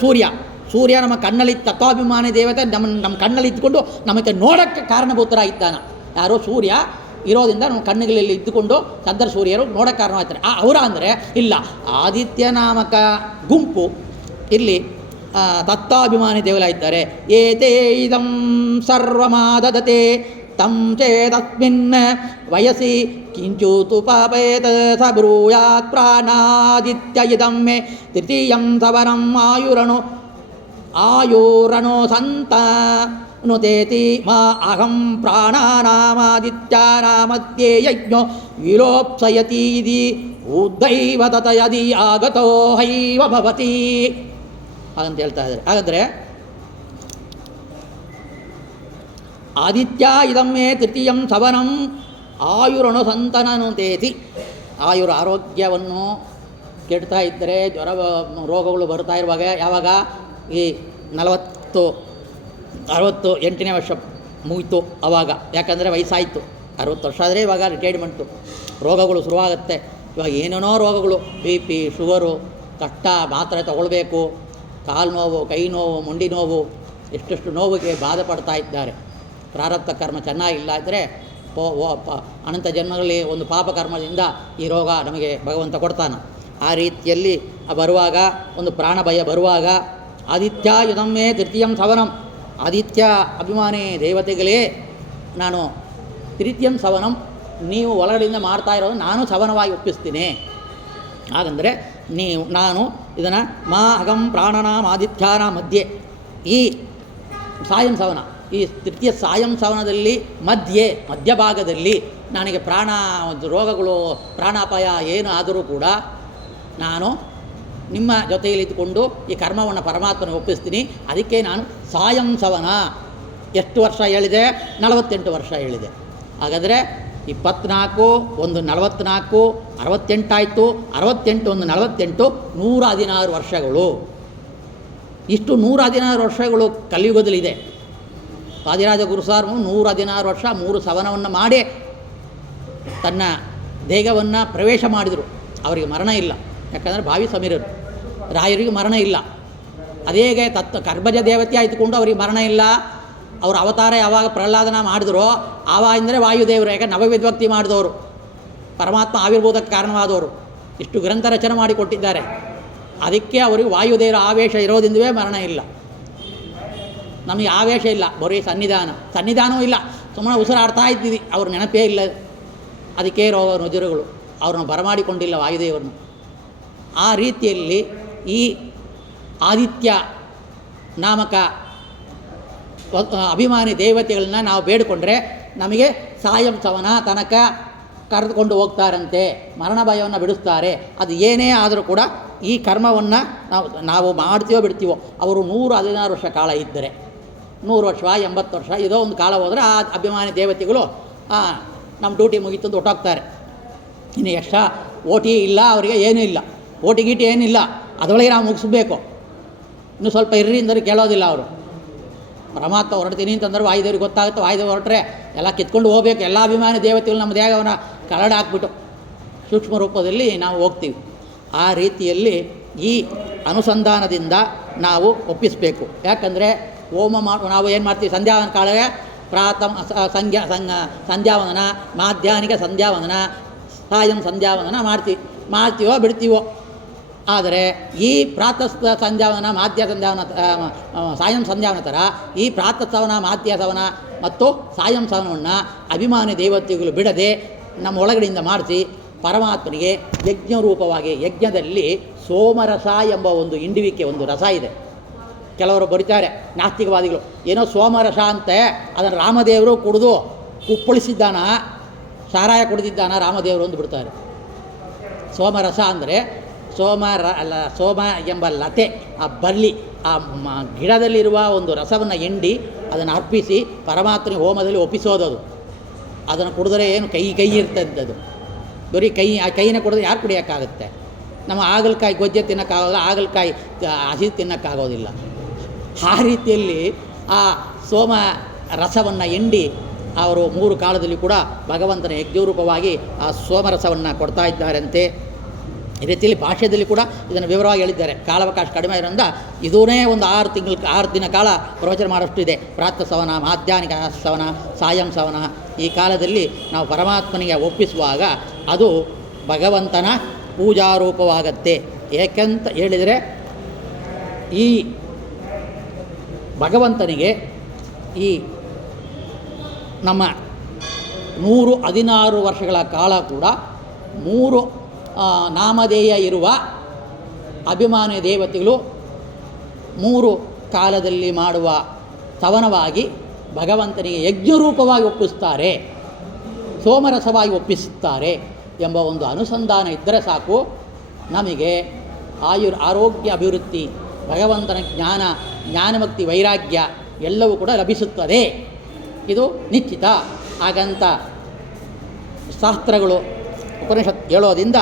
ಸೂರ್ಯ ನಮ್ಮ ಕಣ್ಣಲ್ಲಿ ತತ್ವಾಭಿಮಾನಿ ದೇವತೆ ನಮ್ಮ ಕಣ್ಣಲ್ಲಿ ಇದ್ದುಕೊಂಡು ನಮಗೆ ನೋಡೋಕ್ಕೆ ಕಾರಣಭೂತರಾಗಿದ್ದಾನೆ. ಯಾರೋ ಸೂರ್ಯ ಇರೋದ್ರಿಂದ ನಮ್ಮ ಕಣ್ಣುಗಳಲ್ಲಿ ಇದ್ದುಕೊಂಡು ಚಂದ್ರ ಸೂರ್ಯರು ನೋಡೋಕ್ಕೆ ಕಾರಣವಾಗ್ತಾರೆ. ಅವರ ಅಂದರೆ ಇಲ್ಲ, ಆದಿತ್ಯ ನಾಮಕ ಗುಂಪು ಇಲ್ಲಿ ತತ್ವಾಭಿಮಾನಿ ದೇವರಾಗಿದ್ದಾರೆ. ಏತೇ ಇದಂ ಸರ್ವಮಾದದತೆ ತಂ ಚೇದಸ್ಮಿನ್ ವಯಸಿ ಕಿಂಚೂತು ಪಾಪೇತ ಸ ಬ್ರೂಯಾತ್ ಪ್ರಾಣಾದಿತ್ಯ ಇದಂ ಮೇ ತೃತೀಯಂ ಸವನಂ ಆಯುರಣೋ ಸಂತನುತೇತಿ ಮಾ ಅಹಂ ಪ್ರಾಣಾನಾಮಾದಿತ್ಯಾನಾಮಧ್ಯೆ ಯಜ್ಞೋ ವಿಲೋಪ್ಸಯತಿ ಇದಿ ಉದ್ದೈವ ತತ ಯದಿ ಆಗತೋ ಹೈವ ಭವತಿ ಹಾಗಂತ ಹೇಳ್ತಾ ಇದ್ದಾರೆ. ಹಾಗಾದರೆ ಆದಿತ್ಯ ಇದಮ್ಮೆ ತೃತೀಯಂ ಸವನಂ ಆಯುರಣು ಸಂತನನುತೇತಿ, ಆಯುರ ಆರೋಗ್ಯವನ್ನು ಕೆಡ್ತಾ ಇದ್ದರೆ ಜ್ವರ ರೋಗಗಳು ಬರ್ತಾ ಇರುವಾಗ ಯಾವಾಗ ಈ 40 68ನೇ ವರ್ಷ ಮುಗಿತು ಆವಾಗ, ಯಾಕಂದರೆ ವಯಸ್ಸಾಯಿತು. 60 ವರ್ಷ ಆದರೆ ಇವಾಗ ರಿಟೈರ್ಮೆಂಟು, ರೋಗಗಳು ಶುರುವಾಗುತ್ತೆ. ಇವಾಗ ಏನೇನೋ ರೋಗಗಳು, ಬಿ ಪಿ, ಶುಗರು, ಕಷ್ಟ, ಮಾತ್ರೆ ತಗೊಳ್ಬೇಕು, ಕಾಲು ನೋವು, ಕೈ ನೋವು, ಮುಂಡಿ ನೋವು, ಎಷ್ಟೆಷ್ಟು ನೋವಿಗೆ ಬಾಧೆ ಪಡ್ತಾ ಇದ್ದಾರೆ. ಪ್ರಾರಬ್ಧ ಕರ್ಮ ಚೆನ್ನಾಗಿಲ್ಲ ಇದ್ದರೆ ಅನಂತ ಜನ್ಮಗಳಲ್ಲಿ ಒಂದು ಪಾಪಕರ್ಮದಿಂದ ಈ ರೋಗ ನಮಗೆ ಭಗವಂತ ಕೊಡ್ತಾನೆ. ಆ ರೀತಿಯಲ್ಲಿ ಬರುವಾಗ ಒಂದು ಪ್ರಾಣ ಭಯ ಬರುವಾಗ, ಆದಿತ್ಯ ಯುಧಮ್ಮೆ ತೃತೀಯಂ ಸವನಂ, ಆದಿತ್ಯ ಅಭಿಮಾನಿ ದೇವತೆಗಳೇ, ನಾನು ತೃತೀಯಂ ಸವನಂ, ನೀವು ಒಳಗಡೆಯಿಂದ ಮಾಡ್ತಾ ಇರೋದು ನಾನು ಸವನವಾಗಿ ಒಪ್ಪಿಸ್ತೀನಿ. ಹಾಗಂದರೆ ನಾನು ಇದನ್ನು ಮಾ ಅಗಂ ಪ್ರಾಣನಾಂ ಆದಿತ್ಯಾನ ಮಧ್ಯೆ, ಈ ಸಾಯಂ ಸವನ, ಈ ತೃತೀಯ ಸಾಯಂ ಸವನದಲ್ಲಿ ಮಧ್ಯಭಾಗದಲ್ಲಿ ನನಗೆ ರೋಗಗಳು, ಪ್ರಾಣಾಪಾಯ ಏನು ಆದರೂ ಕೂಡ ನಾನು ನಿಮ್ಮ ಜೊತೆಯಲ್ಲಿ ಇದ್ದುಕೊಂಡು ಈ ಕರ್ಮವನ್ನು ಪರಮಾತ್ಮನಿಗೆ ಒಪ್ಪಿಸ್ತೀನಿ. ಅದಕ್ಕೆ ನಾನು ಸಾಯಂ ಸವನ. ಎಷ್ಟು ವರ್ಷ ಹೇಳಿದೆ? 48 ವರ್ಷ ಹೇಳಿದೆ. ಹಾಗಾದರೆ 24 ಒಂದು 44 68 ಆಯಿತು. 68 ಒಂದು 48 116 ವರ್ಷಗಳು. ಇಷ್ಟು 116 ವರ್ಷಗಳು ಕಲಿಯುಗದಲ್ಲಿದೆ. ವಾದಿರಾಜ ಗುರುಸಾರ್ರು 116 ವರ್ಷ 3 ಸವನವನ್ನು ಮಾಡಿ ತನ್ನ ದೇಹವನ್ನು ಪ್ರವೇಶ ಮಾಡಿದರು. ಅವರಿಗೆ ಮರಣ ಇಲ್ಲ, ಯಾಕಂದರೆ ಭಾವಿ ಸಮೀರರು. ರಾಯರಿಗೆ ಮರಣ ಇಲ್ಲ. ಅದೇಗೆ ಕರ್ಬಜ ದೇವತೆ ಆಯ್ದುಕೊಂಡು ಅವರಿಗೆ ಮರಣ ಇಲ್ಲ. ಅವರ ಅವತಾರ ಯಾವಾಗ ಪ್ರಹ್ಲಾದನ ಮಾಡಿದರೋ ಆವಾಗಿಂದರೆ ವಾಯುದೇವರು, ಯಾಕೆ ನವವಿದ್ವಕ್ತಿ ಮಾಡಿದವರು, ಪರಮಾತ್ಮ ಆವಿರ್ಭೂತಕ್ಕೆ ಕಾರಣವಾದವರು, ಇಷ್ಟು ಗ್ರಂಥ ರಚನೆ ಮಾಡಿಕೊಟ್ಟಿದ್ದಾರೆ. ಅದಕ್ಕೆ ಅವರಿಗೆ ವಾಯುದೇವರ ಆವೇಶ ಇರೋದ್ರಿಂದವೇ ಮರಣ ಇಲ್ಲ. ನಮಗೆ ಆವೇಶ ಇಲ್ಲ, ಬರೀ ಸನ್ನಿಧಾನವೂ ಇಲ್ಲ, ಸುಮ್ಮನೆ ಉಸಿರಾಡ್ತಾ ಇದ್ದೀವಿ, ಅವ್ರ ನೆನಪೇ ಇಲ್ಲ. ಅದಕ್ಕೆ ರೋಗ ರುಜಿರಗಳು ಅವ್ರನ್ನ ಬರಮಾಡಿಕೊಂಡಿಲ್ಲ ವಾಯುದೇವರನ್ನು. ಆ ರೀತಿಯಲ್ಲಿ ಈ ಆದಿತ್ಯ ನಾಮಕ ಅಭಿಮಾನಿ ದೇವತೆಗಳನ್ನ ನಾವು ಬೇಡಿಕೊಂಡ್ರೆ ನಮಗೆ ಸಾಯಂ ಸವನ ತನಕ ಕರೆದುಕೊಂಡು ಹೋಗ್ತಾರಂತೆ, ಮರಣ ಭಯವನ್ನು ಬಿಡಿಸ್ತಾರೆ. ಅದು ಏನೇ ಆದರೂ ಕೂಡ ಈ ಕರ್ಮವನ್ನು ನಾವು ಮಾಡ್ತೀವೋ ಬಿಡ್ತೀವೋ, ಅವರು 116 ವರ್ಷ ಕಾಲ ಇದ್ದರೆ, 100 ವರ್ಷ 80 ವರ್ಷ ಇದೋ ಒಂದು ಕಾಲ ಹೋದರೆ ಆ ಅಭಿಮಾನಿ ದೇವತೆಗಳು ನಮ್ಮ ಡ್ಯೂಟಿ ಮುಗೀತು ಅಂತ ಹೊಟ್ಟೋಗ್ತಾರೆ. ಇನ್ನು ಎಕ್ಸ್ಟ್ರಾ ಓಟಿ ಇಲ್ಲ, ಅವರಿಗೆ ಏನೂ ಇಲ್ಲ, ಓಟಿ ಗೀಟಿ ಏನಿಲ್ಲ, ಅದರೊಳಗೆ ನಾವು ಮುಗಿಸ್ಬೇಕು. ಇನ್ನು ಸ್ವಲ್ಪ ಇರ್ರಿ ಅಂದರೆ ಕೇಳೋದಿಲ್ಲ ಅವರು. ಪರಮಾತ್ಮ ಹೊರಡ್ತೀನಿ ಅಂತಂದ್ರೆ ವಾಯುದೇವ್ರಿಗೆ ಗೊತ್ತಾಗುತ್ತೆ. ವಾಯುದೇವ್ರು ಹೊರಟ್ರೆ ಎಲ್ಲ ಕಿತ್ಕೊಂಡು ಹೋಗ್ಬೇಕು. ಎಲ್ಲ ಅಭಿಮಾನಿ ದೇವತೆಗಳು ನಮ್ಮ ದೇಹವನ್ನು ಕರಡು ಹಾಕ್ಬಿಟ್ಟು ಸೂಕ್ಷ್ಮ ರೂಪದಲ್ಲಿ ನಾವು ಹೋಗ್ತೀವಿ. ಆ ರೀತಿಯಲ್ಲಿ ಈ ಅನುಸಂಧಾನದಿಂದ ನಾವು ಒಪ್ಪಿಸಬೇಕು. ಯಾಕಂದರೆ ನಾವು ಏನು ಮಾಡ್ತೀವಿ? ಸಂಧ್ಯಾವಂದನ ಕಾಲವೇ ಸಂಧ್ಯಾವಂದನ, ಮಾಧ್ಯಾಹ್ನಿಕ ಸಂಧ್ಯಾವಂದನ, ಸಾಯಂ ಸಂಧ್ಯಾವಂದನ ಮಾಡ್ತೀವೋ ಬಿಡ್ತೀವೋ. ಆದರೆ ಈ ಪ್ರಾತಃ ಸಂಧ್ಯಾವನ, ಮಾಧ್ಯ ಸಂಧ್ಯಾವನ, ಸಾಯಂ ಸಂಧ್ಯಾವನ ಥರ ಈ ಪ್ರಾತಃ ಸವನ, ಮಾಧ್ಯ ಸವನ ಮತ್ತು ಸಾಯಂ ಸವನವನ್ನು ಅಭಿಮಾನಿ ದೇವತೆಗಳು ಬಿಡದೆ ನಮ್ಮ ಒಳಗಡೆಯಿಂದ ಮಾಡಿಸಿ ಪರಮಾತ್ಮನಿಗೆ ಯಜ್ಞ ರೂಪವಾಗಿ, ಯಜ್ಞದಲ್ಲಿ ಸೋಮರಸ ಎಂಬ ಒಂದು ಇಂಡುವಿಕೆ, ಒಂದು ರಸ ಇದೆ. ಕೆಲವರು ಬರೀತಾರೆ ನಾಸ್ತಿಕವಾದಿಗಳು, ಏನೋ ಸೋಮರಸ ಅಂತೆ, ಅದನ್ನು ರಾಮದೇವರು ಕುಡಿದು ಕುಪ್ಪಳಿಸಿದ್ದಾನ, ಸಾರಾಯ ಕುಡಿದಿದ್ದಾನ ರಾಮದೇವರು ಅಂತ ಬಿಡ್ತಾರೆ. ಸೋಮರಸ ಅಂದರೆ ಸೋಮ ಎಂಬ ಲತೆ, ಆ ಬಳ್ಳಿ, ಆ ಗಿಡದಲ್ಲಿರುವ ಒಂದು ರಸವನ್ನು ಎಂಡಿ ಅದನ್ನು ಅರ್ಪಿಸಿ ಪರಮಾತ್ಮನಿಗೆ ಹೋಮದಲ್ಲಿ ಒಪ್ಪಿಸೋದದು. ಅದನ್ನು ಕುಡಿದ್ರೆ ಏನು ಕೈ ಇರ್ತಂಥದ್ದು. ಬರೀ ಆ ಕೈನ ಕುಡಿದ್ರೆ ಯಾರು ಕುಡಿಯೋಕ್ಕಾಗುತ್ತೆ? ನಮ್ಮ ಹಾಗಲಕಾಯಿ ಗೊಜ್ಜೆ ತಿನ್ನೋಕ್ಕಾಗೋಲ್ಲ, ಹಾಗಲಕಾಯಿ ಹಸಿ ತಿನ್ನೋಕ್ಕಾಗೋದಿಲ್ಲ. ಆ ರೀತಿಯಲ್ಲಿ ಆ ಸೋಮ ರಸವನ್ನು ಎಂಡಿ ಅವರು 3 ಕಾಲದಲ್ಲಿ ಕೂಡ ಭಗವಂತನ ಯಜ್ಞರೂಪವಾಗಿ ಆ ಸೋಮರಸವನ್ನು ಕೊಡ್ತಾ ಇದ್ದಾರಂತೆ. ಈ ರೀತಿಯಲ್ಲಿ ಭಾಷೆಯಲ್ಲಿ ಕೂಡ ಇದನ್ನು ವಿವರವಾಗಿ ಹೇಳಿದ್ದಾರೆ. ಕಾಲಾವಕಾಶ ಕಡಿಮೆ ಇರೋದ್ರಿಂದ ಇದನ್ನೇ ಒಂದು 6 ದಿನ ಕಾಲ ಪ್ರವಚನ ಮಾಡೋಷ್ಟು ಇದೆ. ಪ್ರಾತಃ ಸವನ, ಮಾಧ್ಯಾಹ್ನಿಕ ಸವನ, ಸಾಯಂ ಸವನ. ಈ ಕಾಲದಲ್ಲಿ ನಾವು ಪರಮಾತ್ಮನಿಗೆ ಒಪ್ಪಿಸುವಾಗ ಅದು ಭಗವಂತನ ಪೂಜಾರೂಪವಾಗತ್ತೆ. ಏಕೆಂತ ಹೇಳಿದರೆ ಈ ಭಗವಂತನಿಗೆ ಈ ನಮ್ಮ 116 ವರ್ಷಗಳ ಕಾಲ ಕೂಡ 3 ನಾಮಧೇಯ ಇರುವ ಅಭಿಮಾನಿ ದೇವತೆಗಳು 3 ಕಾಲದಲ್ಲಿ ಮಾಡುವ ಸವನವಾಗಿ ಭಗವಂತನಿಗೆ ಯಜ್ಞರೂಪವಾಗಿ ಒಪ್ಪಿಸ್ತಾರೆ, ಸೋಮರಸವಾಗಿ ಒಪ್ಪಿಸುತ್ತಾರೆ ಎಂಬ ಒಂದು ಅನುಸಂಧಾನ ಇದ್ದರೆ ಸಾಕು, ನಮಗೆ ಆರೋಗ್ಯ ಅಭಿವೃದ್ಧಿ, ಭಗವಂತನ ಜ್ಞಾನಮುಕ್ತಿ, ವೈರಾಗ್ಯ ಎಲ್ಲವೂ ಕೂಡ ಲಭಿಸುತ್ತದೆ. ಇದು ನಿಶ್ಚಿತ. ಹಾಗಂತ ಶಾಸ್ತ್ರಗಳು ಉಪನಿಷತ್ ಹೇಳೋದ್ರಿಂದ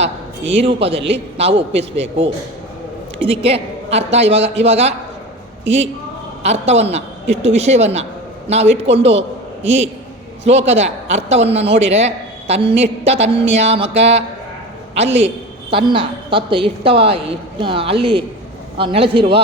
ಈ ರೂಪದಲ್ಲಿ ನಾವು ಒಪ್ಪಿಸಬೇಕು. ಇದಕ್ಕೆ ಅರ್ಥ ಇವಾಗ ಈ ಅರ್ಥವನ್ನು, ಇಷ್ಟು ವಿಷಯವನ್ನು ನಾವು ಇಟ್ಕೊಂಡು ಈ ಶ್ಲೋಕದ ಅರ್ಥವನ್ನು ನೋಡಿದರೆ, ತನ್ನಿಷ್ಟ ತನ್ಯಾಮಕ, ಅಲ್ಲಿ ತನ್ನ ಇಷ್ಟವಾಗಿ ಅಲ್ಲಿ ನೆಲೆಸಿರುವ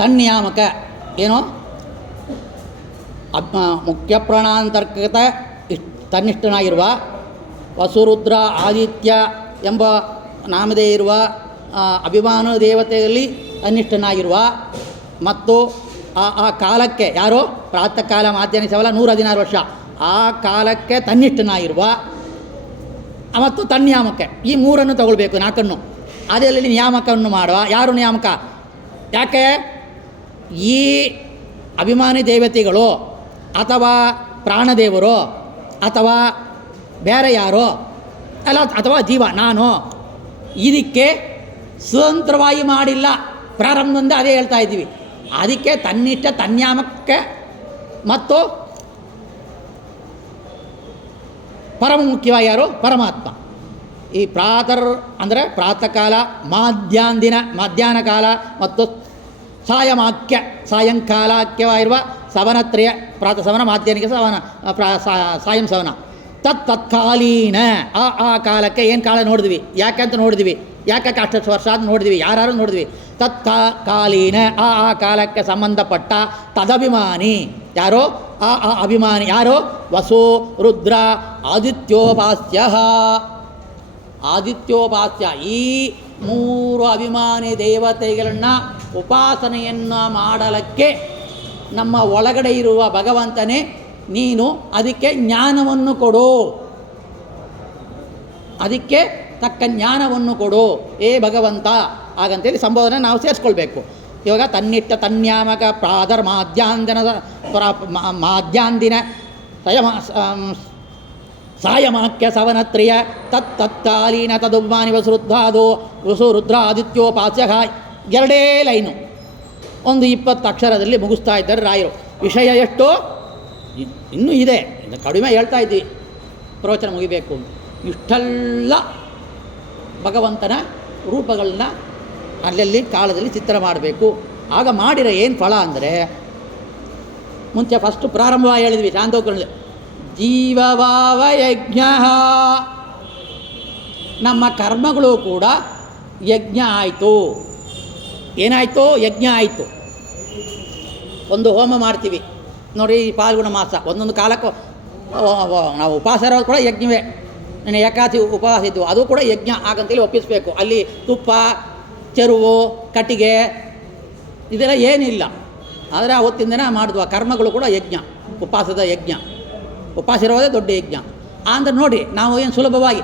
ತನ್ಯಾಮಕ ಏನೋ ಮುಖ್ಯ ಪ್ರಾಣಾಂತರ್ಗತ ತನ್ನಿಷ್ಠನಾಗಿರುವ ವಸುರುದ್ರ ಆದಿತ್ಯ ಎಂಬ ನಾಮದೇ ಇರುವ ಅಭಿಮಾನ ದೇವತೆಯಲ್ಲಿ ತನ್ನಿಷ್ಠನಾಗಿರುವ ಮತ್ತು ಆ ಕಾಲಕ್ಕೆ ಯಾರೋ ಪ್ರಾತಃ ಕಾಲ ಮಾಧ್ಯಾಹ್ನ ಸವಲ 116 ವರ್ಷ ಆ ಕಾಲಕ್ಕೆ ತನ್ನಿಷ್ಠನಾಗಿರುವ ಮತ್ತು ತನ್ಯಾಮಕ, ಈ ಮೂರನ್ನು ತಗೊಳ್ಬೇಕು. 4 ಅದರಲ್ಲಿ ನಿಯಾಮಕವನ್ನು ಮಾಡುವ. ಯಾರು ನಿಯಾಮಕ? ಯಾಕೆ ಈ ಅಭಿಮಾನಿ ದೇವತೆಗಳು ಅಥವಾ ಪ್ರಾಣದೇವರು ಅಥವಾ ಬೇರೆ ಯಾರೋ ಅಲ್ಲ, ಅಥವಾ ಜೀವ ನಾನು ಇದಕ್ಕೆ ಸ್ವತಂತ್ರವಾಗಿ ಮಾಡಿಲ್ಲ. ಪ್ರಾರಂಭದಿಂದ ಅದೇ ಹೇಳ್ತಾ ಇದ್ದೀವಿ. ಅದಕ್ಕೆ ತನ್ನಿಷ್ಟ ತನ್ಯಾಮಕ್ಕೆ ಮತ್ತು ಪರಮ ಮುಖ್ಯವಾಗಿ ಯಾರು? ಪರಮಾತ್ಮ. ಈ ಅಂದರೆ ಪ್ರಾತಃ ಕಾಲ, ಮಧ್ಯಾಹ್ನ ಕಾಲ ಮತ್ತು ಸಾಯಂಕಾಲಕ್ಯವಾಗಿರುವ ಸವನತ್ರಯ, ಪ್ರಾತಃ ಸವನ, ಮಾಧ್ಯಾಹ್ನಿಕ ಸವನ, ಸಾಯಂ ಸವನ. ತತ್ಕಾಲೀನ ಆ ಕಾಲಕ್ಕೆ ಏನು ಕಾಲ ನೋಡಿದ್ವಿ, ಯಾಕೆ ಅಂತ ನೋಡಿದ್ವಿ, ಯಾಕೆ ಅಷ್ಟು ವರ್ಷ ಆದ ನೋಡಿದ್ವಿ, ಯಾರು ನೋಡಿದ್ವಿ. ತತ್ಕಾಲೀನ ಆ ಕಾಲಕ್ಕೆ ಸಂಬಂಧಪಟ್ಟ ತದಭಿಮಾನಿ ಯಾರೋ ಆ ಅಭಿಮಾನಿ ಯಾರೋ? ವಸು ರುದ್ರ ಆದಿತ್ಯೋಪಾಸ್ಯ. ಈ 3 ಅಭಿಮಾನಿ ದೇವತೆಗಳನ್ನು ಉಪಾಸನೆಯನ್ನು ಮಾಡಲಿಕ್ಕೆ ನಮ್ಮ ಒಳಗಡೆ ಇರುವ ಭಗವಂತನೇ ನೀನು ಅದಕ್ಕೆ ಜ್ಞಾನವನ್ನು ಕೊಡು, ಅದಕ್ಕೆ ತಕ್ಕ ಜ್ಞಾನವನ್ನು ಕೊಡು ಏ ಭಗವಂತ ಹಾಗಂತೇಳಿ ಸಂಬೋಧನೆ ನಾವು ಸೇರಿಸ್ಕೊಳ್ಬೇಕು. ಇವಾಗ ತನ್ನಿಟ್ಟ ತನ್ಯಾಮಕ ಪ್ರಾದರ್ ಮಾಧ್ಯಾಂದಿನ ಸಾಯಮಾಕ್ಯ ಸವನತ್ರಯ ತತ್ಕಾಲೀನ ತದುಮಾನಿ ವಸು ರುದ್ರ ಆದಿತ್ಯೋಪಾಸ್ಯ. 2 ಲೈನು, ಒಂದು 20 ಅಕ್ಷರದಲ್ಲಿ ಮುಗಿಸ್ತಾ ಇದ್ದಾರೆ ರಾಯರು. ವಿಷಯ ಎಷ್ಟು ಇನ್ನೂ ಇದೆ, ಕಡಿಮೆ ಹೇಳ್ತಾ ಇದ್ದೀವಿ, ಪ್ರವಚನ ಮುಗಿಬೇಕು. ಇಷ್ಟೆಲ್ಲ ಭಗವಂತನ ರೂಪಗಳನ್ನ ಅಲ್ಲಲ್ಲಿ ಕಾಲದಲ್ಲಿ ಚಿತ್ರ ಮಾಡಬೇಕು. ಆಗ ಮಾಡಿರೋ ಏನು ಫಲ ಅಂದರೆ, ಮುಂಚೆ ಫಸ್ಟು ಪ್ರಾರಂಭವಾಗಿ ಹೇಳಿದ್ವಿ ಶಾಂತೋಕರಣ ಜೀವಭಾವ ಯಜ್ಞ. ನಮ್ಮ ಕರ್ಮಗಳು ಕೂಡ ಯಜ್ಞ ಆಯಿತು. ಏನಾಯಿತು? ಯಜ್ಞ ಆಯಿತು. ಒಂದು ಹೋಮ ಮಾಡ್ತೀವಿ ನೋಡಿ, ಈ ಪಾಲ್ಗುಣ ಮಾಸ ಒಂದೊಂದು ಕಾಲಕ್ಕೂ ನಾವು ಉಪವಾಸ ಇರೋದು ಕೂಡ ಯಜ್ಞವೇ. ನಾನು ಏಕಾದಶಿ ಉಪವಾಸ ಇದ್ದು ಅದು ಕೂಡ ಯಜ್ಞ ಆಗಂತೇಳಿ ಒಪ್ಪಿಸಬೇಕು. ಅಲ್ಲಿ ತುಪ್ಪ, ಚೆರುವು, ಕಟ್ಟಿಗೆ ಇದೆಲ್ಲ ಏನಿಲ್ಲ. ಆದರೆ ಅವತ್ತಿನ ದಿನ ಮಾಡಿದ್ವು ಕರ್ಮಗಳು ಕೂಡ ಯಜ್ಞ, ಉಪವಾಸದ ಯಜ್ಞ. ಉಪವಾಸ ಇರೋದೇ ದೊಡ್ಡ ಯಜ್ಞ. ಅಂದರೆ ನೋಡಿ, ನಾವು ಏನು ಸುಲಭವಾಗಿ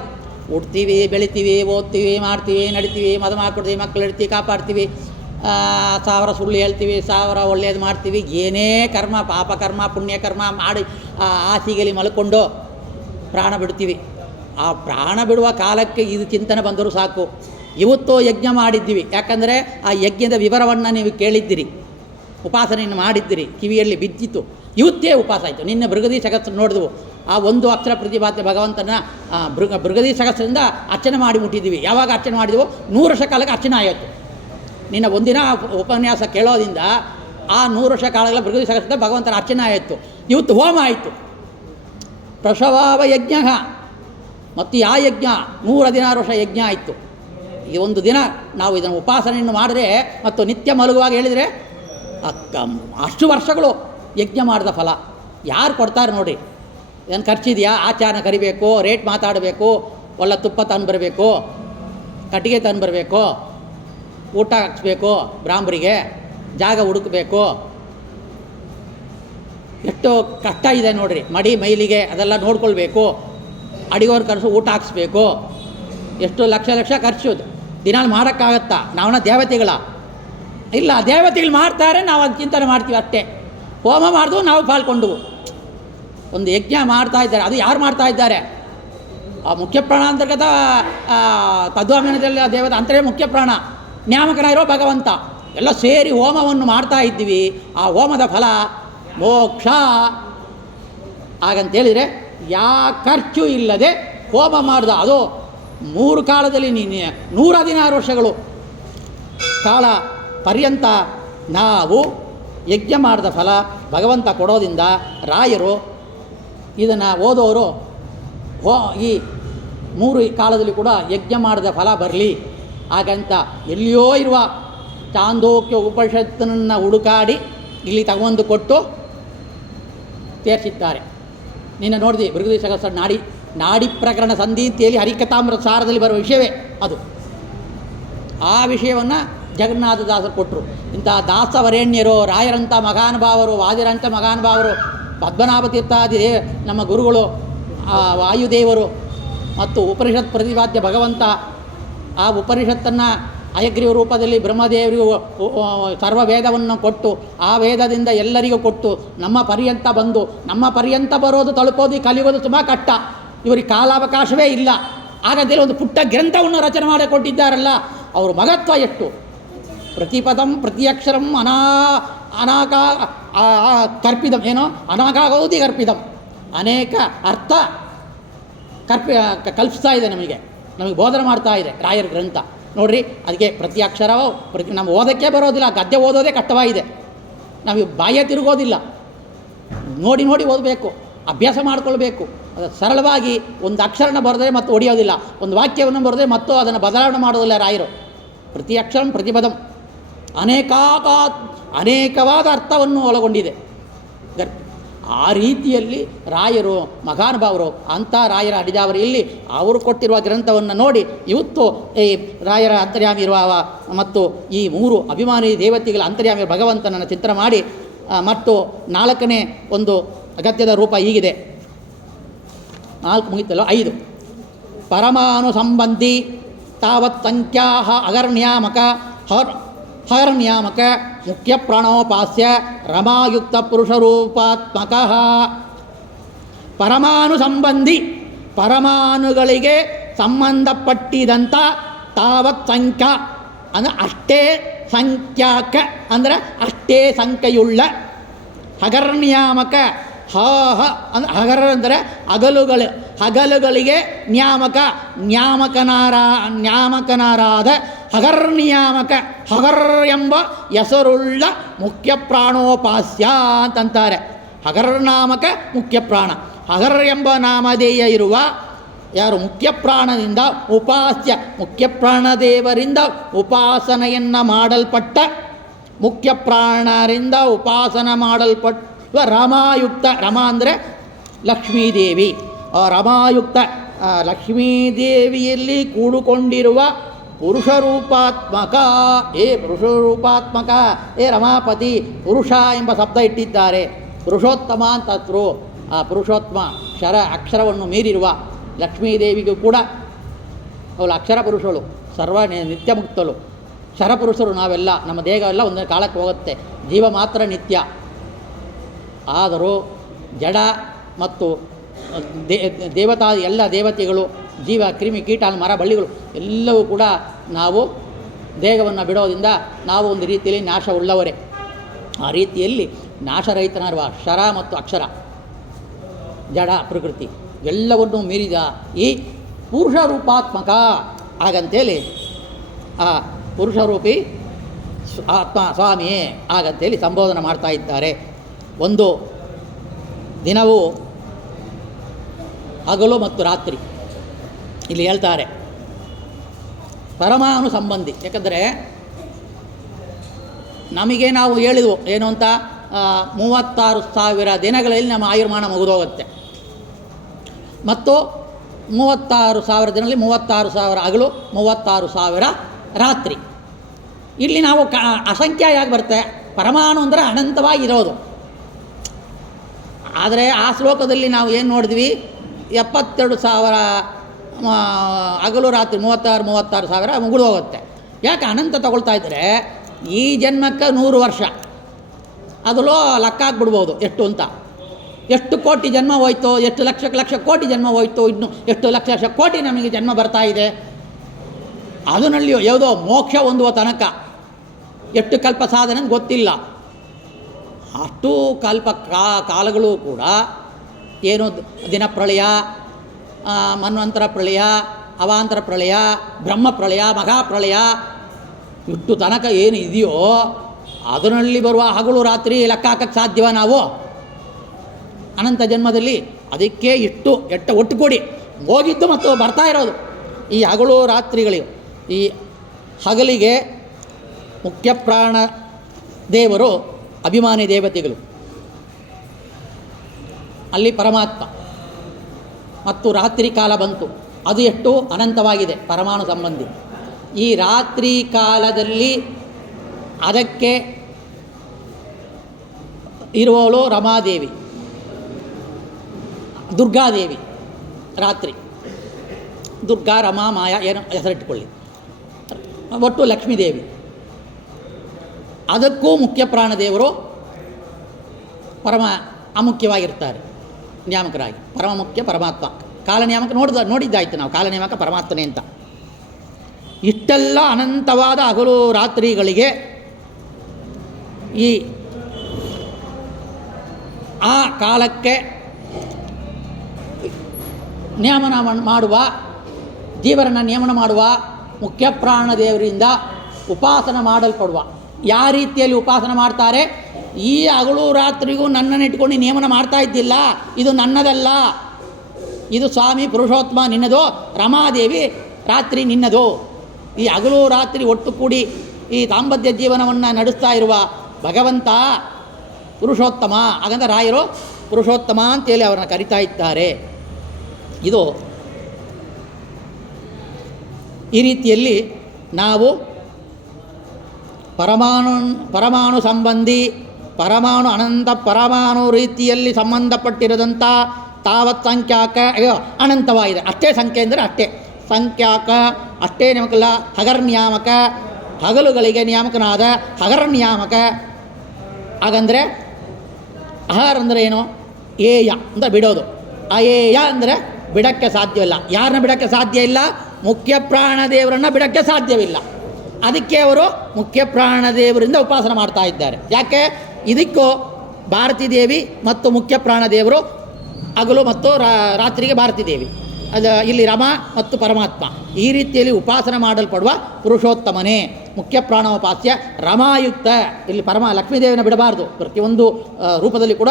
ಉಡ್ತೀವಿ, ಬೆಳಿತೀವಿ, ಓದ್ತೀವಿ, ಮಾಡ್ತೀವಿ, ನಡಿತೀವಿ, ಮದುವೆ ಮಾಡ್ಕೊಡ್ತೀವಿ, ಮಕ್ಕಳು ಇಡ್ತೀವಿ, ಕಾಪಾಡ್ತೀವಿ, 1000 ಸುಳ್ಳು ಹೇಳ್ತೀವಿ, 1000 ಒಳ್ಳೆಯದು ಮಾಡ್ತೀವಿ. ಏನೇ ಕರ್ಮ, ಪಾಪಕರ್ಮ ಪುಣ್ಯಕರ್ಮ ಮಾಡಿ ಹಾಸಿಗೆಯಲ್ಲಿ ಮಲ್ಕೊಂಡು ಪ್ರಾಣ ಬಿಡ್ತೀವಿ. ಆ ಪ್ರಾಣ ಬಿಡುವ ಕಾಲಕ್ಕೆ ಇದು ಚಿಂತನೆ ಬಂದರೂ ಸಾಕು. ಇವತ್ತು ಯಜ್ಞ ಮಾಡಿದ್ದೀವಿ, ಯಾಕಂದರೆ ಆ ಯಜ್ಞದ ವಿವರವನ್ನು ನೀವು ಕೇಳಿದ್ದೀರಿ, ಉಪಾಸನೆಯನ್ನು ಮಾಡಿದ್ದೀರಿ, ಕಿವಿಯಲ್ಲಿ ಬಿದ್ದಿತ್ತು. ಇವತ್ತೇ ಉಪವಾಸ ಆಯಿತು. ನಿನ್ನೆ ಬೃಹದಿ ಸಹಸ್ರ ನೋಡಿದೆವು. ಆ 1 ಅಕ್ಷರ ಪ್ರತಿಪಾದ್ಯ ಭಗವಂತನ ಬೃಹದಿ ಸಹಸ್ರದಿಂದ ಅರ್ಚನೆ ಮಾಡಿ ಮುಟ್ಟಿದ್ದೀವಿ. ಯಾವಾಗ ಅರ್ಚನೆ ಮಾಡಿದೆವು? 100 ವರ್ಷ ಕಾಲಕ್ಕೆ ಅರ್ಚನೆ ಆಯಿತು. ನಿನ್ನ ಒಂದಿನ ಉಪನ್ಯಾಸ ಕೇಳೋದ್ರಿಂದ ಆ 100 ವರ್ಷ ಕಾಲಗಳ ಬೃಹದಿ ಸಹಸ್ರದಿಂದ ಭಗವಂತನ ಅರ್ಚನೆ ಆಯಿತು. ಇವತ್ತು ಹೋಮ ಆಯಿತು, ಪ್ರಸವಾವ ಯಜ್ಞ. ಮತ್ತು ಆ ಯಜ್ಞ 116 ವರ್ಷ ಯಜ್ಞ ಆಯಿತು. ಈ ಒಂದು ದಿನ ನಾವು ಇದನ್ನು ಉಪಾಸನೆಯನ್ನು ಮಾಡಿದ್ರೆ ಮತ್ತು ನಿತ್ಯ ಮಲಗುವಾಗ ಹೇಳಿದರೆ ಅಷ್ಟು ವರ್ಷಗಳು ಯಜ್ಞ ಮಾಡಿದ ಫಲ ಯಾರು ಕೊಡ್ತಾರೆ ನೋಡಿ. ಏನು ಖರ್ಚಿದೆಯಾ? ಆಚಾರನ ಕರಿಬೇಕು, ರೇಟ್ ಮಾತಾಡಬೇಕು, ಒಳ್ಳೆ ತುಪ್ಪ ತಂದು ಬರಬೇಕು, ಕಟ್ಟಿಗೆ ತಂದು ಬರಬೇಕು, ಊಟ ಹಾಕ್ಸ್ಬೇಕು, ಬ್ರಾಹ್ಮರಿಗೆ ಜಾಗ ಹುಡುಕಬೇಕು. ಎಷ್ಟು ಕಷ್ಟ ಇದೆ ನೋಡಿರಿ. ಮಡಿ ಮೈಲಿಗೆ ಅದೆಲ್ಲ ನೋಡ್ಕೊಳ್ಬೇಕು, ಅಡಿಗೋರು ಕರೆಸು, ಊಟ ಹಾಕ್ಸ್ಬೇಕು. ಎಷ್ಟು ಲಕ್ಷ ಖರ್ಚು ದಿನಾಲು ಮಾಡೋಕ್ಕಾಗತ್ತಾ? ನಾವನ್ನ ದೇವತೆಗಳ ಇಲ್ಲ, ದೇವತೆಗಳು ಮಾಡ್ತಾರೆ, ನಾವು ಅದು ಚಿಂತನೆ ಮಾಡ್ತೀವಿ ಅಷ್ಟೇ. ಹೋಮ ಮಾಡಿದ್ವು, ನಾವು ಪಾಲ್ಕೊಂಡವು. ಒಂದು ಯಜ್ಞ ಮಾಡ್ತಾ ಇದ್ದಾರೆ. ಅದು ಯಾರು ಮಾಡ್ತಾ ಇದ್ದಾರೆ? ಆ ಮುಖ್ಯ ಪ್ರಾಣಾಂತರ್ಗತ ತದ್ವಾಮ್ಯನದಲ್ಲಿ ದೇವದ ಅಂತರೇ ಮುಖ್ಯ ಪ್ರಾಣ, ನ್ಯಾಮಕನಾಗಿರೋ ಭಗವಂತ ಎಲ್ಲ ಸೇರಿ ಹೋಮವನ್ನು ಮಾಡ್ತಾ ಇದ್ದೀವಿ. ಆ ಹೋಮದ ಫಲ ಮೋಕ್ಷ. ಹಾಗಂತೇಳಿದರೆ ಖರ್ಚು ಇಲ್ಲದೆ ಹೋಮ ಮಾಡಿದ ಅದು 3 ಕಾಲದಲ್ಲಿ 116 ವರ್ಷಗಳು ಕಾಲ ಪರ್ಯಂತ ನಾವು ಯಜ್ಞ ಮಾಡಿದ ಫಲ ಭಗವಂತ ಕೊಡೋದ್ರಿಂದ ರಾಯರು ಇದನ್ನು ಓದೋರು ಈ 3 ಕಾಲದಲ್ಲಿ ಕೂಡ ಯಜ್ಞ ಮಾಡಿದ ಫಲ ಬರಲಿ ಹಾಗಂತ ಎಲ್ಲಿಯೋ ಇರುವ ಚಾಂದೋಕ್ಯ ಉಪನಿಷತ್ತನ್ನು ಹುಡುಕಾಡಿ ಇಲ್ಲಿ ತಗೊಂಡು ಕೊಟ್ಟು ಸೇರಿಸಿದ್ದಾರೆ. ನಿನ್ನ ನೋಡಿದೆ ಭೃಗದಿ ಸಹಸ್ರ ನಾಡಿ ಪ್ರಕರಣ ಸಂಧಿ ಅಂತೇಳಿ ಹರಿಕಥಾಮೃತ ಸಾರದಲ್ಲಿ ಬರುವ ವಿಷಯವೇ ಅದು. ಆ ವಿಷಯವನ್ನು ಜಗನ್ನಾಥದಾಸರು ಕೊಟ್ಟರು. ಇಂಥ ದಾಸವರೇಣ್ಯರು, ರಾಯರಂಥ ಮಹಾನುಭಾವರು, ವಾದಿರಂಥ ಮಹಾನುಭಾವರು, ಪದ್ಮನಾಭ ತೀರ್ಥಾದಿ ನಮ್ಮ ಗುರುಗಳು, ವಾಯುದೇವರು ಮತ್ತು ಉಪನಿಷತ್ ಪ್ರತಿಪಾದ್ಯ ಭಗವಂತ ಆ ಉಪನಿಷತ್ತನ್ನು ಹಯಗ್ರೀವ ರೂಪದಲ್ಲಿ ಬ್ರಹ್ಮದೇವರಿಗೂ ಸರ್ವ ವೇದವನ್ನು ಕೊಟ್ಟು ಆ ವೇದದಿಂದ ಎಲ್ಲರಿಗೂ ಕೊಟ್ಟು ನಮ್ಮ ಪರ್ಯಂತ ಬಂದು ನಮ್ಮ ಪರ್ಯಂತ ಬರೋದು ತಲುಪೋದು ಕಲಿಯೋದು ತುಂಬ ಕಷ್ಟ. ಇವರಿಗೆ ಕಾಲಾವಕಾಶವೇ ಇಲ್ಲ. ಹಾಗಾದರೆ ಒಂದು ಪುಟ್ಟ ಗ್ರಂಥವನ್ನು ರಚನೆ ಮಾಡಿಕೊಟ್ಟಿದ್ದಾರಲ್ಲ, ಅವರು ಮಹತ್ವ ಎಷ್ಟು. ಪ್ರತಿಪದಂ ಪ್ರತಿಯಕ್ಷರಂ ಕರ್ಪಿದಂ ಏನೋ ಅನಾಕಾಗೌದಿ ಕರ್ಪಿದಂ ಅನೇಕ ಅರ್ಥ ಕಲ್ಪಿಸ್ತಾ ಇದೆ, ನಮಗೆ ಬೋಧನೆ ಮಾಡ್ತಾ ಇದೆ ರಾಯರ ಗ್ರಂಥ. ನೋಡಿರಿ, ಅದಕ್ಕೆ ಪ್ರತಿ ಅಕ್ಷರವೋ ನಮ್ಮ ಓದೋಕ್ಕೆ ಬರೋದಿಲ್ಲ, ಗದ್ಯ ಓದೋದೇ ಕಷ್ಟವಾಗಿದೆ. ನಾವು ಬಾಯ ತಿರುಗೋದಿಲ್ಲ, ನೋಡಿ ಓದಬೇಕು, ಅಭ್ಯಾಸ ಮಾಡಿಕೊಳ್ಬೇಕು. ಅದು ಸರಳವಾಗಿ ಒಂದು ಅಕ್ಷರನ ಬರೆದ್ರೆ ಮತ್ತು ಹೊಡೆಯೋದಿಲ್ಲ, ಒಂದು ವಾಕ್ಯವನ್ನು ಬರೆದ್ರೆ ಮತ್ತು ಅದನ್ನು ಬದಲಾವಣೆ ಮಾಡೋದಿಲ್ಲ ರಾಯರು. ಪ್ರತಿ ಅಕ್ಷರಂ ಪ್ರತಿಪದಂ ಅನೇಕವಾದ ಅರ್ಥವನ್ನು ಒಳಗೊಂಡಿದೆ. ಆ ರೀತಿಯಲ್ಲಿ ರಾಯರು ಮಹಾನುಭಾವರು ಅಂಥ ರಾಯರ ಅಡಿದಾವರಿಯಲ್ಲಿ ಅವರು ಕೊಟ್ಟಿರುವ ಗ್ರಂಥವನ್ನು ನೋಡಿ ಇವತ್ತು ಈ ರಾಯರ ಅಂತರ್ಯಾಮಿ ಇರುವ ಮತ್ತು ಈ 3 ಅಭಿಮಾನಿ ದೇವತೆಗಳ ಅಂತರ್ಯಾಮಿ ಭಗವಂತನನ್ನು ಚಿಂತನೆ ಮಾಡಿ ಮತ್ತು 4ನೇ ಒಂದು ಅಗತ್ಯದ ರೂಪ ಹೀಗಿದೆ. 4 ಮುಗಿತಲ್ಲ, 5 ಪರಮಾಣು ಸಂಬಂಧಿ ತಾವತ್ ಸಂಖ್ಯಾ ಅಗರ್ನ್ಯಾಮಕ ಹರನ್ಯಾಮಕ ಮುಖ್ಯ ಪ್ರಾಣೋಪಾಸ್ಯ ರಮಾಯುಕ್ತ ಪುರುಷರೂಪಾತ್ಮಕ. ಪರಮಾಣು ಸಂಬಂಧಿ, ಪರಮಾಣುಗಳಿಗೆ ಸಂಬಂಧಪಟ್ಟಿದಂಥ ತಾವತ್ ಸಂಖ್ಯಾ ಅಂದರೆ ಅಷ್ಟೇ ಸಂಖ್ಯಾಕ ಅಂದರೆ ಅಷ್ಟೇ ಸಂಖ್ಯೆಯುಳ್ಳ. ಹಗರ್ನ್ಯಾಮಕ ಅಂದರೆ ಹಗರ ಅಂದರೆ ಹಗಲುಗಳಿಗೆ ನ್ಯಾಮಕನಾರಾದ ಹಗರ್ನಿಯಾಮಕ, ಹಗರ್ ಎಂಬ ಹೆಸರುಳ್ಳ ಮುಖ್ಯ ಪ್ರಾಣೋಪಾಸ್ಯ ಅಂತಂತಾರೆ. ಹಗರ್ನಾಮಕ ಮುಖ್ಯ ಪ್ರಾಣ, ಹಗರ್ ಎಂಬ ನಾಮಧೇಯ ಇರುವ ಯಾರು ಮುಖ್ಯ ಪ್ರಾಣದಿಂದ ಉಪಾಸ್ಯ, ಮುಖ್ಯ ಪ್ರಾಣದೇವರಿಂದ ಉಪಾಸನೆಯನ್ನು ಮಾಡಲ್ಪಟ್ಟ, ಮುಖ್ಯ ಪ್ರಾಣರಿಂದ ಉಪಾಸನ ಮಾಡಲ್ಪಟ್ಟ ರಮಾಯುಕ್ತ. ರಮ ಅಂದರೆ ಲಕ್ಷ್ಮೀದೇವಿ. ರಮಾಯುಕ್ತ ಲಕ್ಷ್ಮೀದೇವಿಯಲ್ಲಿ ಕೂಡಿಕೊಂಡಿರುವ ಪುರುಷರೂಪಾತ್ಮಕ. ಪುರುಷರೂಪಾತ್ಮಕ ರಮಾಪತಿ. ಪುರುಷ ಎಂಬ ಶಬ್ದ ಇಟ್ಟಿದ್ದಾರೆ. ಪುರುಷೋತ್ತಮ ಅಂತತ್ರು. ಆ ಪುರುಷೋತ್ತಮ ಅಕ್ಷರವನ್ನು ಮೀರಿರುವ ಲಕ್ಷ್ಮೀದೇವಿಗೂ ಕೂಡ ಅವಳು ಅಕ್ಷರ ಪುರುಷಳು, ಸರ್ವ ನಿತ್ಯ ಮುಕ್ತಳು. ಶರಪುರುಷರು ನಾವೆಲ್ಲ, ನಮ್ಮ ದೇಹವೆಲ್ಲ ಒಂದೊಂದು ಕಾಲಕ್ಕೆ ಹೋಗುತ್ತೆ, ಜೀವ ಮಾತ್ರ ನಿತ್ಯ. ಆದರೂ ಜಡ ಮತ್ತು ದೇವತಾ ಎಲ್ಲ ದೇವತೆಗಳು, ಜೀವ, ಕ್ರಿಮಿ, ಕೀಟ, ಮರ, ಬಳ್ಳಿಗಳು ಎಲ್ಲವೂ ಕೂಡ ನಾವು ದೇಹವನ್ನು ಬಿಡೋದ್ರಿಂದ ನಾವು ಒಂದು ರೀತಿಯಲ್ಲಿ ನಾಶವುಳ್ಳವರೇ. ಆ ರೀತಿಯಲ್ಲಿ ನಾಶರಹಿತನಾರುವ ಶರ ಮತ್ತು ಅಕ್ಷರ, ಜಡ ಪ್ರಕೃತಿ ಎಲ್ಲವನ್ನೂ ಮೀರಿದ ಈ ಪುರುಷ ರೂಪಾತ್ಮಕ. ಹಾಗಂತೇಳಿ ಆ ಪುರುಷರೂಪಿ ಆತ್ಮ ಸ್ವಾಮಿಯೇ ಹಾಗಂತೇಳಿ ಸಂಬೋಧನೆ ಮಾಡ್ತಾ ಇದ್ದಾರೆ. ಒಂದು ದಿನವೂ ಹಗಲು ಮತ್ತು ರಾತ್ರಿ ಇಲ್ಲಿ ಹೇಳ್ತಾರೆ. ಪರಮಾಣು ಸಂಬಂಧಿ, ಯಾಕಂದರೆ ನಮಗೆ ನಾವು ಹೇಳಿದ್ವು ಏನು ಅಂತ, 36,000 ದಿನಗಳಲ್ಲಿ ನಮ್ಮ ಆಯುರ್ಮಾನ ಮುಗಿದೋಗುತ್ತೆ. ಮತ್ತು 36,000 ದಿನದಲ್ಲಿ 36,000 ಹಗಲು, 36,000 ರಾತ್ರಿ. ಇಲ್ಲಿ ನಾವು ಅಸಂಖ್ಯಾಯಾಗಿ ಬರುತ್ತೆ. ಪರಮಾಣು ಅಂದರೆ ಅನಂತವಾಗಿರೋದು. ಆದರೆ ಆ ಶ್ಲೋಕದಲ್ಲಿ ನಾವು ಏನು ನೋಡಿದ್ವಿ, 72,000 ಹಗಲು ರಾತ್ರಿ 36,000 ಮುಗಿದು ಹೋಗುತ್ತೆ. ಯಾಕೆ ಅನಂತ ತಗೊಳ್ತಾ ಇದ್ದರೆ, ಈ ಜನ್ಮಕ್ಕೆ 100 ವರ್ಷ ಅದಲ್ಲೋ ಲೆಕ್ಕ ಹಾಕ್ಬಿಡ್ಬೋದು ಎಷ್ಟು ಅಂತ. ಎಷ್ಟು ಕೋಟಿ ಜನ್ಮ ಹೋಯ್ತು, ಎಷ್ಟು ಲಕ್ಷ ಕೋಟಿ ಜನ್ಮ ಹೋಯ್ತು, ಇನ್ನು ಎಷ್ಟು ಲಕ್ಷ ಕೋಟಿ ನಮಗೆ ಜನ್ಮ ಬರ್ತಾ ಇದೆ. ಅದರಲ್ಲಿಯೂ ಯಾವುದೋ ಮೋಕ್ಷ ಹೊಂದುವ ತನಕ ಎಷ್ಟು ಕಲ್ಪ ಸಾಧನೆ ಅಂತ ಗೊತ್ತಿಲ್ಲ. ಅಷ್ಟು ಕಾಲಗಳು ಕೂಡ ಏನು ದಿನಪ್ರಳಯ, ಮನ್ವಂತರ ಪ್ರಳಯ, ಅವಾಂತರ ಪ್ರಳಯ, ಬ್ರಹ್ಮ ಪ್ರಳಯ, ಮಹಾಪ್ರಳಯ, ಇಷ್ಟು ತನಕ ಏನು ಇದೆಯೋ ಅದರಲ್ಲಿ ಬರುವ ಹಗಲು ರಾತ್ರಿ ಲೆಕ್ಕ ಹಾಕಕ್ಕೆ ಸಾಧ್ಯವ ನಾವು ಅನಂತ ಜನ್ಮದಲ್ಲಿ? ಅದಕ್ಕೆ ಎಟ್ಟ ಒಟ್ಟು ಕೊಡಿ ಹೋಗಿದ್ದು ಮತ್ತು ಬರ್ತಾ ಇರೋದು ಈ ಹಗಲು ರಾತ್ರಿಗಳಿಗೆ. ಈ ಹಗಲಿಗೆ ಮುಖ್ಯ ಪ್ರಾಣ ದೇವರು ಅಭಿಮಾನಿ ದೇವತೆಗಳು, ಅಲ್ಲಿ ಪರಮಾತ್ಮ, ಮತ್ತು ರಾತ್ರಿ ಕಾಲ ಬಂತು, ಅದು ಎಷ್ಟು ಅನಂತವಾಗಿದೆ, ಪರಮಾಣು ಸಂಬಂಧಿ. ಈ ರಾತ್ರಿ ಕಾಲದಲ್ಲಿ ಅದಕ್ಕೆ ಇರುವವಳು ರಮಾದೇವಿ, ದುರ್ಗಾದೇವಿ. ರಾತ್ರಿ ದುರ್ಗಾ, ರಮಾ, ಮಾಯಾ ಏನು ಹೆಸರಿಟ್ಟುಕೊಳ್ಳಿ, ಒಟ್ಟು ಲಕ್ಷ್ಮೀದೇವಿ. ಅದಕ್ಕೂ ಮುಖ್ಯ ಪ್ರಾಣದೇವರು ಪರಮ ಅಮುಖ್ಯವಾಗಿರ್ತಾರೆ, ನ್ಯಾಮಕರಾಗಿ. ಪರಮ ಮುಖ್ಯ ಪರಮಾತ್ಮ, ಕಾಲನಿಯಾಮಕ ನೋಡಿದ್ದಾಯ್ತು ನಾವು, ಕಾಲನಿಯಾಮಕ ಪರಮಾತ್ಮನೇ ಅಂತ. ಇಷ್ಟೆಲ್ಲ ಅನಂತವಾದ ಹಗಲು ರಾತ್ರಿಗಳಿಗೆ ಈ ಆ ಕಾಲಕ್ಕೆ ನಿಯಮನ ಮಾಡುವ, ಜೀವರನ್ನು ನಿಯಮನ ಮಾಡುವ ಮುಖ್ಯ ಪ್ರಾಣದೇವರಿಂದ ಉಪಾಸನ ಮಾಡಲ್ಪಡುವ. ಯಾವ ರೀತಿಯಲ್ಲಿ ಉಪಾಸನ ಮಾಡ್ತಾರೆ? ಈ ಹಗಲು ರಾತ್ರಿಗೂ ನನ್ನನ್ನು ಇಟ್ಕೊಂಡು ನಿಯಮನ ಮಾಡ್ತಾ ಇದ್ದಿಲ್ಲ, ಇದು ನನ್ನದಲ್ಲ, ಇದು ಸ್ವಾಮಿ ಪುರುಷೋತ್ತಮ ನಿನ್ನದು, ರಮಾದೇವಿ ರಾತ್ರಿ ನಿನ್ನದು. ಈ ಹಗಲು ರಾತ್ರಿ ಒಟ್ಟು ಕೂಡಿ ಈ ದಾಂಪತ್ಯ ಜೀವನವನ್ನು ನಡೆಸ್ತಾ ಇರುವ ಭಗವಂತ ಪುರುಷೋತ್ತಮ. ಹಾಗಂತ ರಾಯರು ಪುರುಷೋತ್ತಮ ಅಂತೇಳಿ ಅವರನ್ನು ಕರಿತಾ ಇದ್ದಾರೆ. ಇದು ಈ ರೀತಿಯಲ್ಲಿ ನಾವು ಪರಮಾಣು ಸಂಬಂಧಿ, ಪರಮಾಣು ಅನಂತ ಪರಮಾಣು ರೀತಿಯಲ್ಲಿ ಸಂಬಂಧಪಟ್ಟಿರೋದಂಥ ತಾವತ್ ಸಂಖ್ಯಾಕ ಅನಂತವಾಗಿದೆ. ಅಷ್ಟೇ ಸಂಖ್ಯೆ ಅಂದರೆ ಅಷ್ಟೇ ಸಂಖ್ಯಾಕ, ಅಷ್ಟೇ ನಿಯಮಕಲ್ಲ. ಹಗರ್ನಿಯಾಮಕ, ಹಗಲುಗಳಿಗೆ ನಿಯಾಮಕನಾದ ಹಗರ್ನಿಯಾಮಕ. ಹಾಗಂದರೆ ಅಹರ್ ಅಂದರೆ ಏನು? ಏಯ ಅಂತ ಬಿಡೋದು. ಅಯೇಯ ಅಂದರೆ ಬಿಡೋಕ್ಕೆ ಸಾಧ್ಯವಿಲ್ಲ. ಯಾರನ್ನ ಬಿಡೋಕ್ಕೆ ಸಾಧ್ಯ ಇಲ್ಲ? ಮುಖ್ಯ ಪ್ರಾಣದೇವರನ್ನು ಬಿಡೋಕ್ಕೆ ಸಾಧ್ಯವಿಲ್ಲ. ಅದಕ್ಕೆ ಅವರು ಮುಖ್ಯ ಪ್ರಾಣದೇವರಿಂದ ಉಪಾಸನೆ ಮಾಡ್ತಾ ಇದ್ದಾರೆ. ಯಾಕೆ? ಇದಕ್ಕೂ ಭಾರತೀ ದೇವಿ ಮತ್ತು ಮುಖ್ಯ ಪ್ರಾಣದೇವರು, ಹಗಲು ಮತ್ತು ರಾತ್ರಿಗೆ ಭಾರತೀ ದೇವಿ, ಅದು ಇಲ್ಲಿ ರಮ ಮತ್ತು ಪರಮಾತ್ಮ. ಈ ರೀತಿಯಲ್ಲಿ ಉಪಾಸನೆ ಮಾಡಲ್ಪಡುವ ಪುರುಷೋತ್ತಮನೇ ಮುಖ್ಯ ಪ್ರಾಣೋಪಾಸ್ಯ ರಮಾಯುಕ್ತ. ಇಲ್ಲಿ ಲಕ್ಷ್ಮೀದೇವಿನ ಬಿಡಬಾರ್ದು. ಪ್ರತಿಯೊಂದು ರೂಪದಲ್ಲಿ ಕೂಡ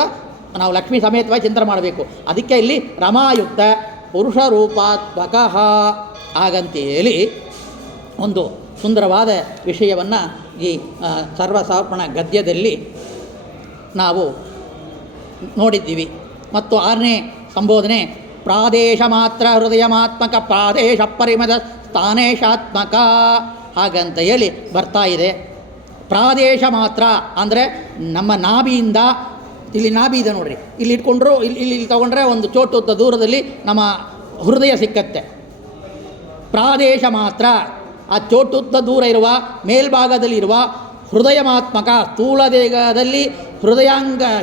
ನಾವು ಲಕ್ಷ್ಮೀ ಸಮೇತವಾಗಿ ಚಿಂತನೆ ಮಾಡಬೇಕು. ಅದಕ್ಕೆ ಇಲ್ಲಿ ರಮಾಯುಕ್ತ ಪುರುಷ ರೂಪಾತ್ಮಕ ಹಾಗಂತೇಳಿ ಒಂದು ಸುಂದರವಾದ ವಿಷಯವನ್ನು ಈ ಸರ್ವಸಮರ್ಪಣ ಗದ್ಯದಲ್ಲಿ ನಾವು ನೋಡಿದ್ದೀವಿ. ಮತ್ತು 6ನೇ ಸಂಬೋಧನೆ ಪ್ರಾದೇಶ ಮಾತ್ರ ಹೃದಯಮಾತ್ಮಕ ಪ್ರಾದೇಶ ಪರಿಮದ ಸ್ಥಾನೇಶಾತ್ಮಕ ಹಾಗಂತ ಹೇಳಿ ಬರ್ತಾ ಇದೆ. ಪ್ರಾದೇಶ ಮಾತ್ರ ಅಂದರೆ ನಮ್ಮ ನಾಭಿಯಿಂದ, ಇಲ್ಲಿ ನಾಭಿ ಇದೆ ನೋಡ್ರಿ, ಇಲ್ಲಿ ಇಟ್ಕೊಂಡ್ರು ಇಲ್ಲಿ ತಗೊಂಡ್ರೆ ಒಂದು ಚೋಟುದ್ದ ದೂರದಲ್ಲಿ ನಮ್ಮ ಹೃದಯ ಸಿಕ್ಕತ್ತೆ. ಪ್ರಾದೇಶ ಮಾತ್ರ, ಆ ಚೋಟುದ್ದ ದೂರ ಇರುವ ಮೇಲ್ಭಾಗದಲ್ಲಿರುವ ಹೃದಯಮಾತ್ಮಕ ಸ್ಥೂಲ ದೇಹದಲ್ಲಿ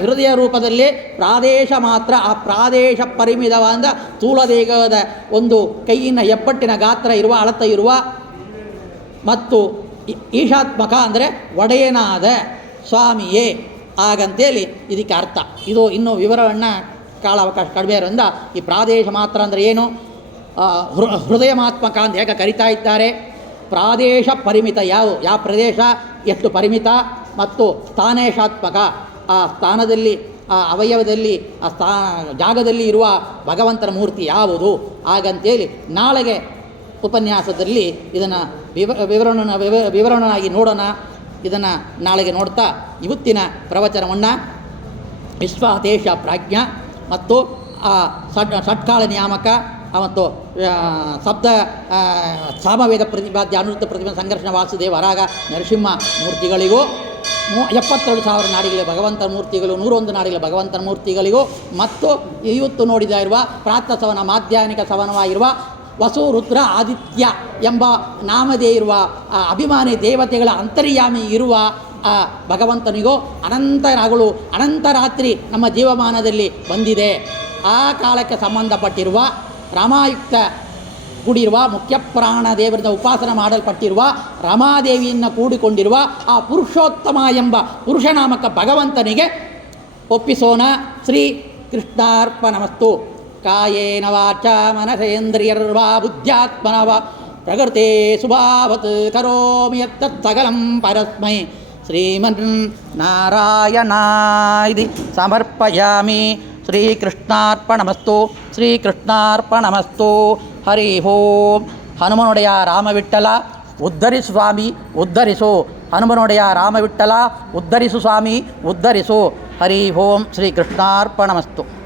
ಹೃದಯ ರೂಪದಲ್ಲಿ ಪ್ರಾದೇಶ ಮಾತ್ರ. ಆ ಪ್ರಾದೇಶ ಪರಿಮಿತವಾದ ಸ್ಥೂಲ ದೇಹದ ಒಂದು ಕೈಯಿನ ಹೆಬ್ಬಟ್ಟಿನ ಗಾತ್ರ ಇರುವ, ಅಳತೆ ಇರುವ, ಮತ್ತು ಈಶಾತ್ಮಕ ಅಂದರೆ ಒಡೆಯನಾದ ಸ್ವಾಮಿಯೇ ಹಾಗಂತೇಳಿ ಇದಕ್ಕೆ ಅರ್ಥ. ಇದು ಇನ್ನೂ ವಿವರವನ್ನು ಕಾಲಾವಕಾಶ ಕಡಿಮೆ ಇರೋದ್ರಿಂದ ಈ ಪ್ರಾದೇಶ ಮಾತ್ರ ಅಂದರೆ ಏನು, ಹೃದಯಮಾತ್ಮಕ ಅಂತ ಹೇಗೆ ಕರಿತಾ ಇದ್ದಾರೆ. ಪ್ರಾದೇಶ ಪರಿಮಿತ, ಯಾವ ಪ್ರದೇಶ ಎಷ್ಟು ಪರಿಮಿತ, ಮತ್ತು ಸ್ಥಾನೇಶಾತ್ಮಕ, ಆ ಸ್ಥಾನದಲ್ಲಿ, ಆ ಅವಯವದಲ್ಲಿ, ಆ ಜಾಗದಲ್ಲಿ ಇರುವ ಭಗವಂತನ ಮೂರ್ತಿ ಯಾವುದು ಹಾಗಂತೇಳಿ ನಾಳೆಗೆ ಉಪನ್ಯಾಸದಲ್ಲಿ ಇದನ್ನು ವಿವರಣೆಯಾಗಿ ನೋಡೋಣ. ಇದನ್ನು ನಾಳೆಗೆ ನೋಡ್ತಾ ಇವತ್ತಿನ ಪ್ರವಚನವನ್ನು ವಿಶ್ವಾದೇಶ ಪ್ರಾಜ್ಞ ಮತ್ತು ಆ ಷಟ್ಕಾಲ ನಿಯಾಮಕ ಮತ್ತು ಸಪ್ತ ಸಾಮವೇದ ಪ್ರತಿಪಾದ್ಯ ಅನುರುದ್ಧ ಪ್ರತಿಮಾ ಸಂಘರ್ಷಣ ವಾಸುದೇವ ವರಾಗ ನರಸಿಂಹ ಮೂರ್ತಿಗಳಿಗೂ 72,000 ನಾಡಿಗಳ ಭಗವಂತನ ಮೂರ್ತಿಗಳು, 101 ನಾಡಿಗಳ ಭಗವಂತನ ಮೂರ್ತಿಗಳಿಗೂ, ಮತ್ತು ಇವತ್ತು ನೋಡಿದ ಇರುವ ಪ್ರಾತಃ ಸವನ ಮಾಧ್ಯಾಹ್ನಿಕ ಸವನವಾಗಿರುವ ವಸು ರುದ್ರ ಆದಿತ್ಯ ಎಂಬ ನಾಮದೇ ಇರುವ ಅಭಿಮಾನಿ ದೇವತೆಗಳ ಅಂತರ್ಯಾಮಿ ಇರುವ ಆ ಭಗವಂತನಿಗೋ ಅನಂತ ರಾಗಳು ಅನಂತ ರಾತ್ರಿ ನಮ್ಮ ಜೀವಮಾನದಲ್ಲಿ ಬಂದಿದೆ. ಆ ಕಾಲಕ್ಕೆ ಸಂಬಂಧಪಟ್ಟಿರುವ ರಾಮಾಯುಕ್ತ ಕೂಡಿರುವ ಮುಖ್ಯ ಪ್ರಾಣ ದೇವರಿಂದ ಉಪಾಸನೆ ಮಾಡಲ್ಪಟ್ಟಿರುವ ರಮಾದೇವಿಯನ್ನು ಕೂಡಿಕೊಂಡಿರುವ ಆ ಪುರುಷೋತ್ತಮ ಎಂಬ ಪುರುಷನಾಮಕ ಭಗವಂತನಿಗೆ ಒಪ್ಪಿಸೋಣ. ಶ್ರೀ ಕೃಷ್ಣಾರ್ಪಣಮಸ್ತು. ಕಾಯೇನ ವಾಚಾ ಮನಸೇಂದ್ರಿಯರ್ವಾ ಬುದ್ಧ್ಯಾತ್ಮನವ ಪ್ರಕೃತೆ ಸ್ವಭಾವತ್ ಕರೋಮಿ ಯತ್ತತ್ ಸಕಲಂ ಪರಸ್ಮೈ ಶ್ರೀಮನ್ನಾರಾಯಣಾಯಿತಿ ಸಮರ್ಪಯಾಮಿ. ಶ್ರೀಕೃಷ್ಣಾರ್ಪಣಮಸ್ತು. ಶ್ರೀಕೃಷ್ಣಾರ್ಪಣಮಸ್ತು. ಹರಿ ಓಂ. ಹನುಮನೊಡೆಯ ರಾಮವಿಠಲ ಉದ್ಧರಿಸು ಸ್ವಾಮಿ, ಉದ್ಧರಿಸು. ಹನುಮನೊಡೆಯ ರಾಮವಿಠಲ ಉದ್ಧರಿಸು ಸ್ವಾಮಿ, ಉದ್ಧರಿಸು. ಹರಿ ಓಂ. ಶ್ರೀಕೃಷ್ಣಾರ್ಪಣಮಸ್ತು.